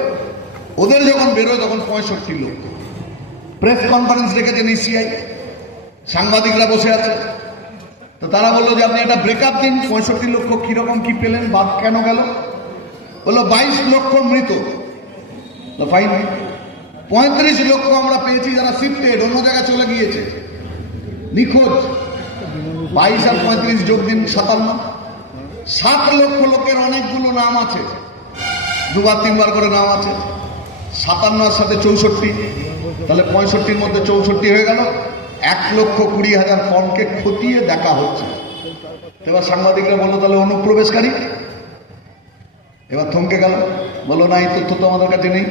ওদের যখন বেরোয় তখন 65 লক্ষ। প্রেস কনফারেন্স রেখেছেন ইসিআই, সাংবাদিকরা বসে আছে, তো তারা বললো যে আপনি একটা ব্রেকআপ দিন, 65 লক্ষ কিরকম কি পেলেন, বাদ কেন গেল? বললো 22 লক্ষ মৃত। ফাইন, 35 লক্ষ আমরা পেয়েছি যারা শিফটেড, অন্য জায়গায় চলে গিয়েছে, নিখোঁজ। 22 আর 35 যোগ দিন 57। 7 লক্ষ লোকের অনেকগুলো নাম আছে, 2বার 3বার করে নাম আছে। 57 সাথে 64, তাহলে 65-র মধ্যে 64 হয়ে গেল। 1,20,000 ফর্মকে খতিয়ে দেখা হচ্ছে। এবার সাংবাদিকরা বললো তাহলে অনুপ্রবেশকারী, এবার থমকে গেল, বললো না এই তথ্য তো আমাদের কাছে নেই।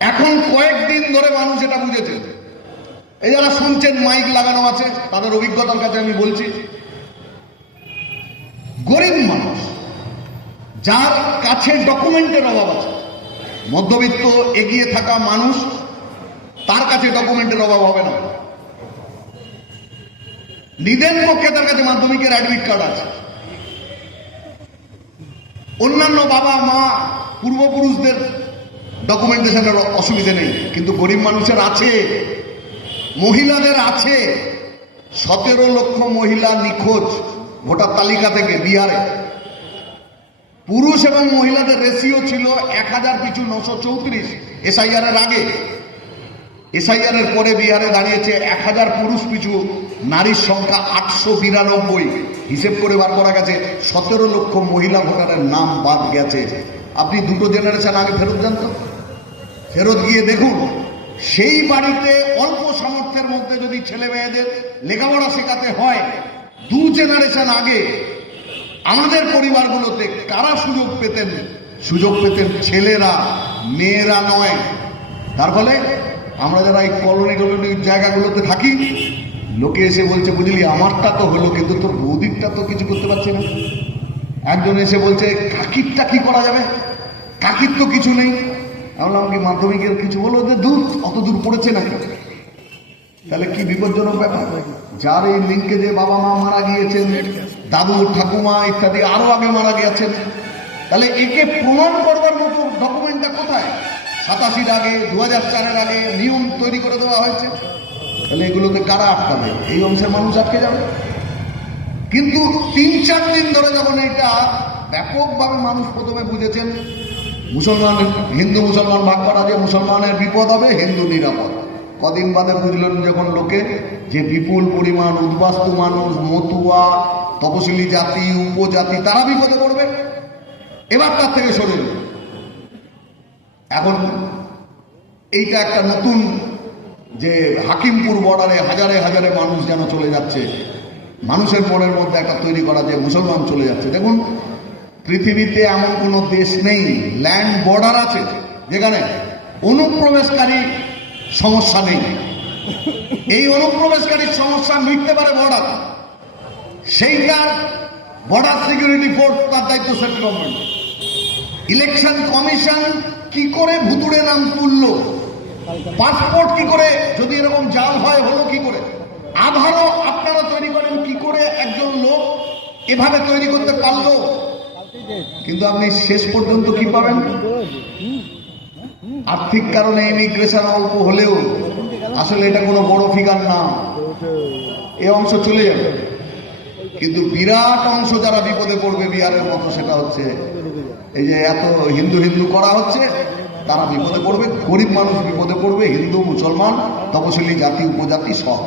এখন কয়েকদিন ধরে মানুষ এটা বুঝেছে। এই যারা শুনছেন মাইক লাগানো আছে, তাদের অভিজ্ঞতার কাছে আমি বলছি, গরিব মানুষ যার কাছে ডকুমেন্টের অভাব আছে, মধ্যবিত্ত এগিয়ে থাকা মানুষ, তার কাছে ডকুমেন্টের অভাব হবে না। নিদেন পক্ষে তার কাছে মাধ্যমিকের অ্যাডমিট কার্ড আছে। অন্যান্য বাবা মা পূর্বপুরুষদের ডকুমেন্টেশনের অসুবিধা নেই, কিন্তু গরিব মানুষের আছে, মহিলাদের আছে। 17 লক্ষ মহিলা নিখোঁজ ভোটার তালিকা থেকে বিহারে। পুরুষ এবং মহিলাদের রেশিও ছিল 1000 পিছু 934 এসআইআর এর আগে। এসআইআর এর পরে বিহারে দাঁড়িয়েছে 1000 পুরুষ পিছু নারীর সংখ্যা 892। হিসেব করে বার করা গেছে 17 লক্ষ মহিলা ভোটারের নাম বাদ গেছে। আপনি 2 জেনারেশন আগে ফেরত যান তো, ফেরত গিয়ে দেখুন সেই বাড়িতে অল্প সামর্থ্যের মধ্যে যদি ছেলে মেয়েদের লেখাপড়া শেখাতে হয়, 2 জেনারেশন আগে আমাদের পরিবারগুলোতে কারা সুযোগ পেতেন? সুযোগ পেতেন ছেলেরা, মেয়েরা নয়। তার ফলে আমরা যারা এই কলোনির জায়গাগুলোতে থাকি, লোকে এসে বলছে বুঝলি আমারটা তো হলো, কিন্তু তোর বৌদিরটা তো কিছু করতে পারছে না। একজন এসে বলছে কাকিরটা কি করা যাবে, কাকির তো কিছু নেই। আমরা আমাকে মাধ্যমিকের কিছু বলো যে দূর, অত দূর পড়েছে নাকি? তাহলে কি বিপজ্জনক ব্যাপার। যার এই লিঙ্কেজে বাবা মা মারা গিয়েছেন, দাদু ঠাকুমা ইত্যাদি আরো আগে মারা গিয়েছেন, তাহলে একে প্রমাণ করবার মতো ডকুমেন্টটা কোথায়? 87-র আগে, 2004-এর আগে নিয়ম তৈরি করে দেওয়া হয়েছে। তাহলে এগুলোতে কারা আটকাবে? এই অংশের মানুষ আটকে যাবে। কিন্তু 3-4 দিন ধরে যখন এটা ব্যাপকভাবে মানুষ প্রথমে বুঝেছেন, মুসলমান হিন্দু মুসলমান ভাগ করা, যে মুসলমানের বিপদ হবে, হিন্দু নিরাপদ। কদিন বাদে বুঝলেন যখন লোকে যে বিপুল পরিমাণ উদ্বাস্তু মানুষ, মতুয়া, তপশিলি জাতি, উপজাতি, তারা বিপদে পড়বে। এবার তার থেকে সরে গেল। এখন এইটা একটা নতুন, যে হাকিমপুর বর্ডারে হাজারে হাজারে মানুষ যেন চলে যাচ্ছে, মানুষের মনের মধ্যে একটা তৈরি করা যে মুসলমান চলে যাচ্ছে। দেখুন পৃথিবীতে এমন কোনো দেশ নেই, ল্যান্ড বর্ডার আছে, যেখানে অনুপ্রবেশকারী সমস্যা নেই। এই অনুপ্রবেশকারীর সমস্যা মিটতে পারে বর্ডার, সেইটার বর্ডার সিকিউরিটি ফোর্স তার দায়িত্ব সেন্ট্রাল গভর্নমেন্ট। ইলেকশন কমিশন কি করে ভুতুড়ে নাম তুললো, পাসপোর্ট কি করে, যদি এরকম জাল হয় হলো কি করে, আধারও আপনারা তৈরি করেন কি করে, একজন লোক এভাবে তৈরি করতে পারলো। কিন্তু আপনি শেষ পর্যন্ত কি পাবেন? আর্থিক কারণে ইমিগ্রেশন অল্প হলেও আসলে এটা কোনো বড় ফিগার না, এ অংশ চলে যাবে। কিন্তু বিরাট অংশ যারা বিপদে পড়বে বিহারের মতো, সেটা হচ্ছে এই যে এত হিন্দু হিন্দু করা হচ্ছে, তারা বিপদে পড়বে। গরিব মানুষ বিপদে পড়বে, হিন্দু মুসলমান তপশিলি জাতি উপজাতি সব।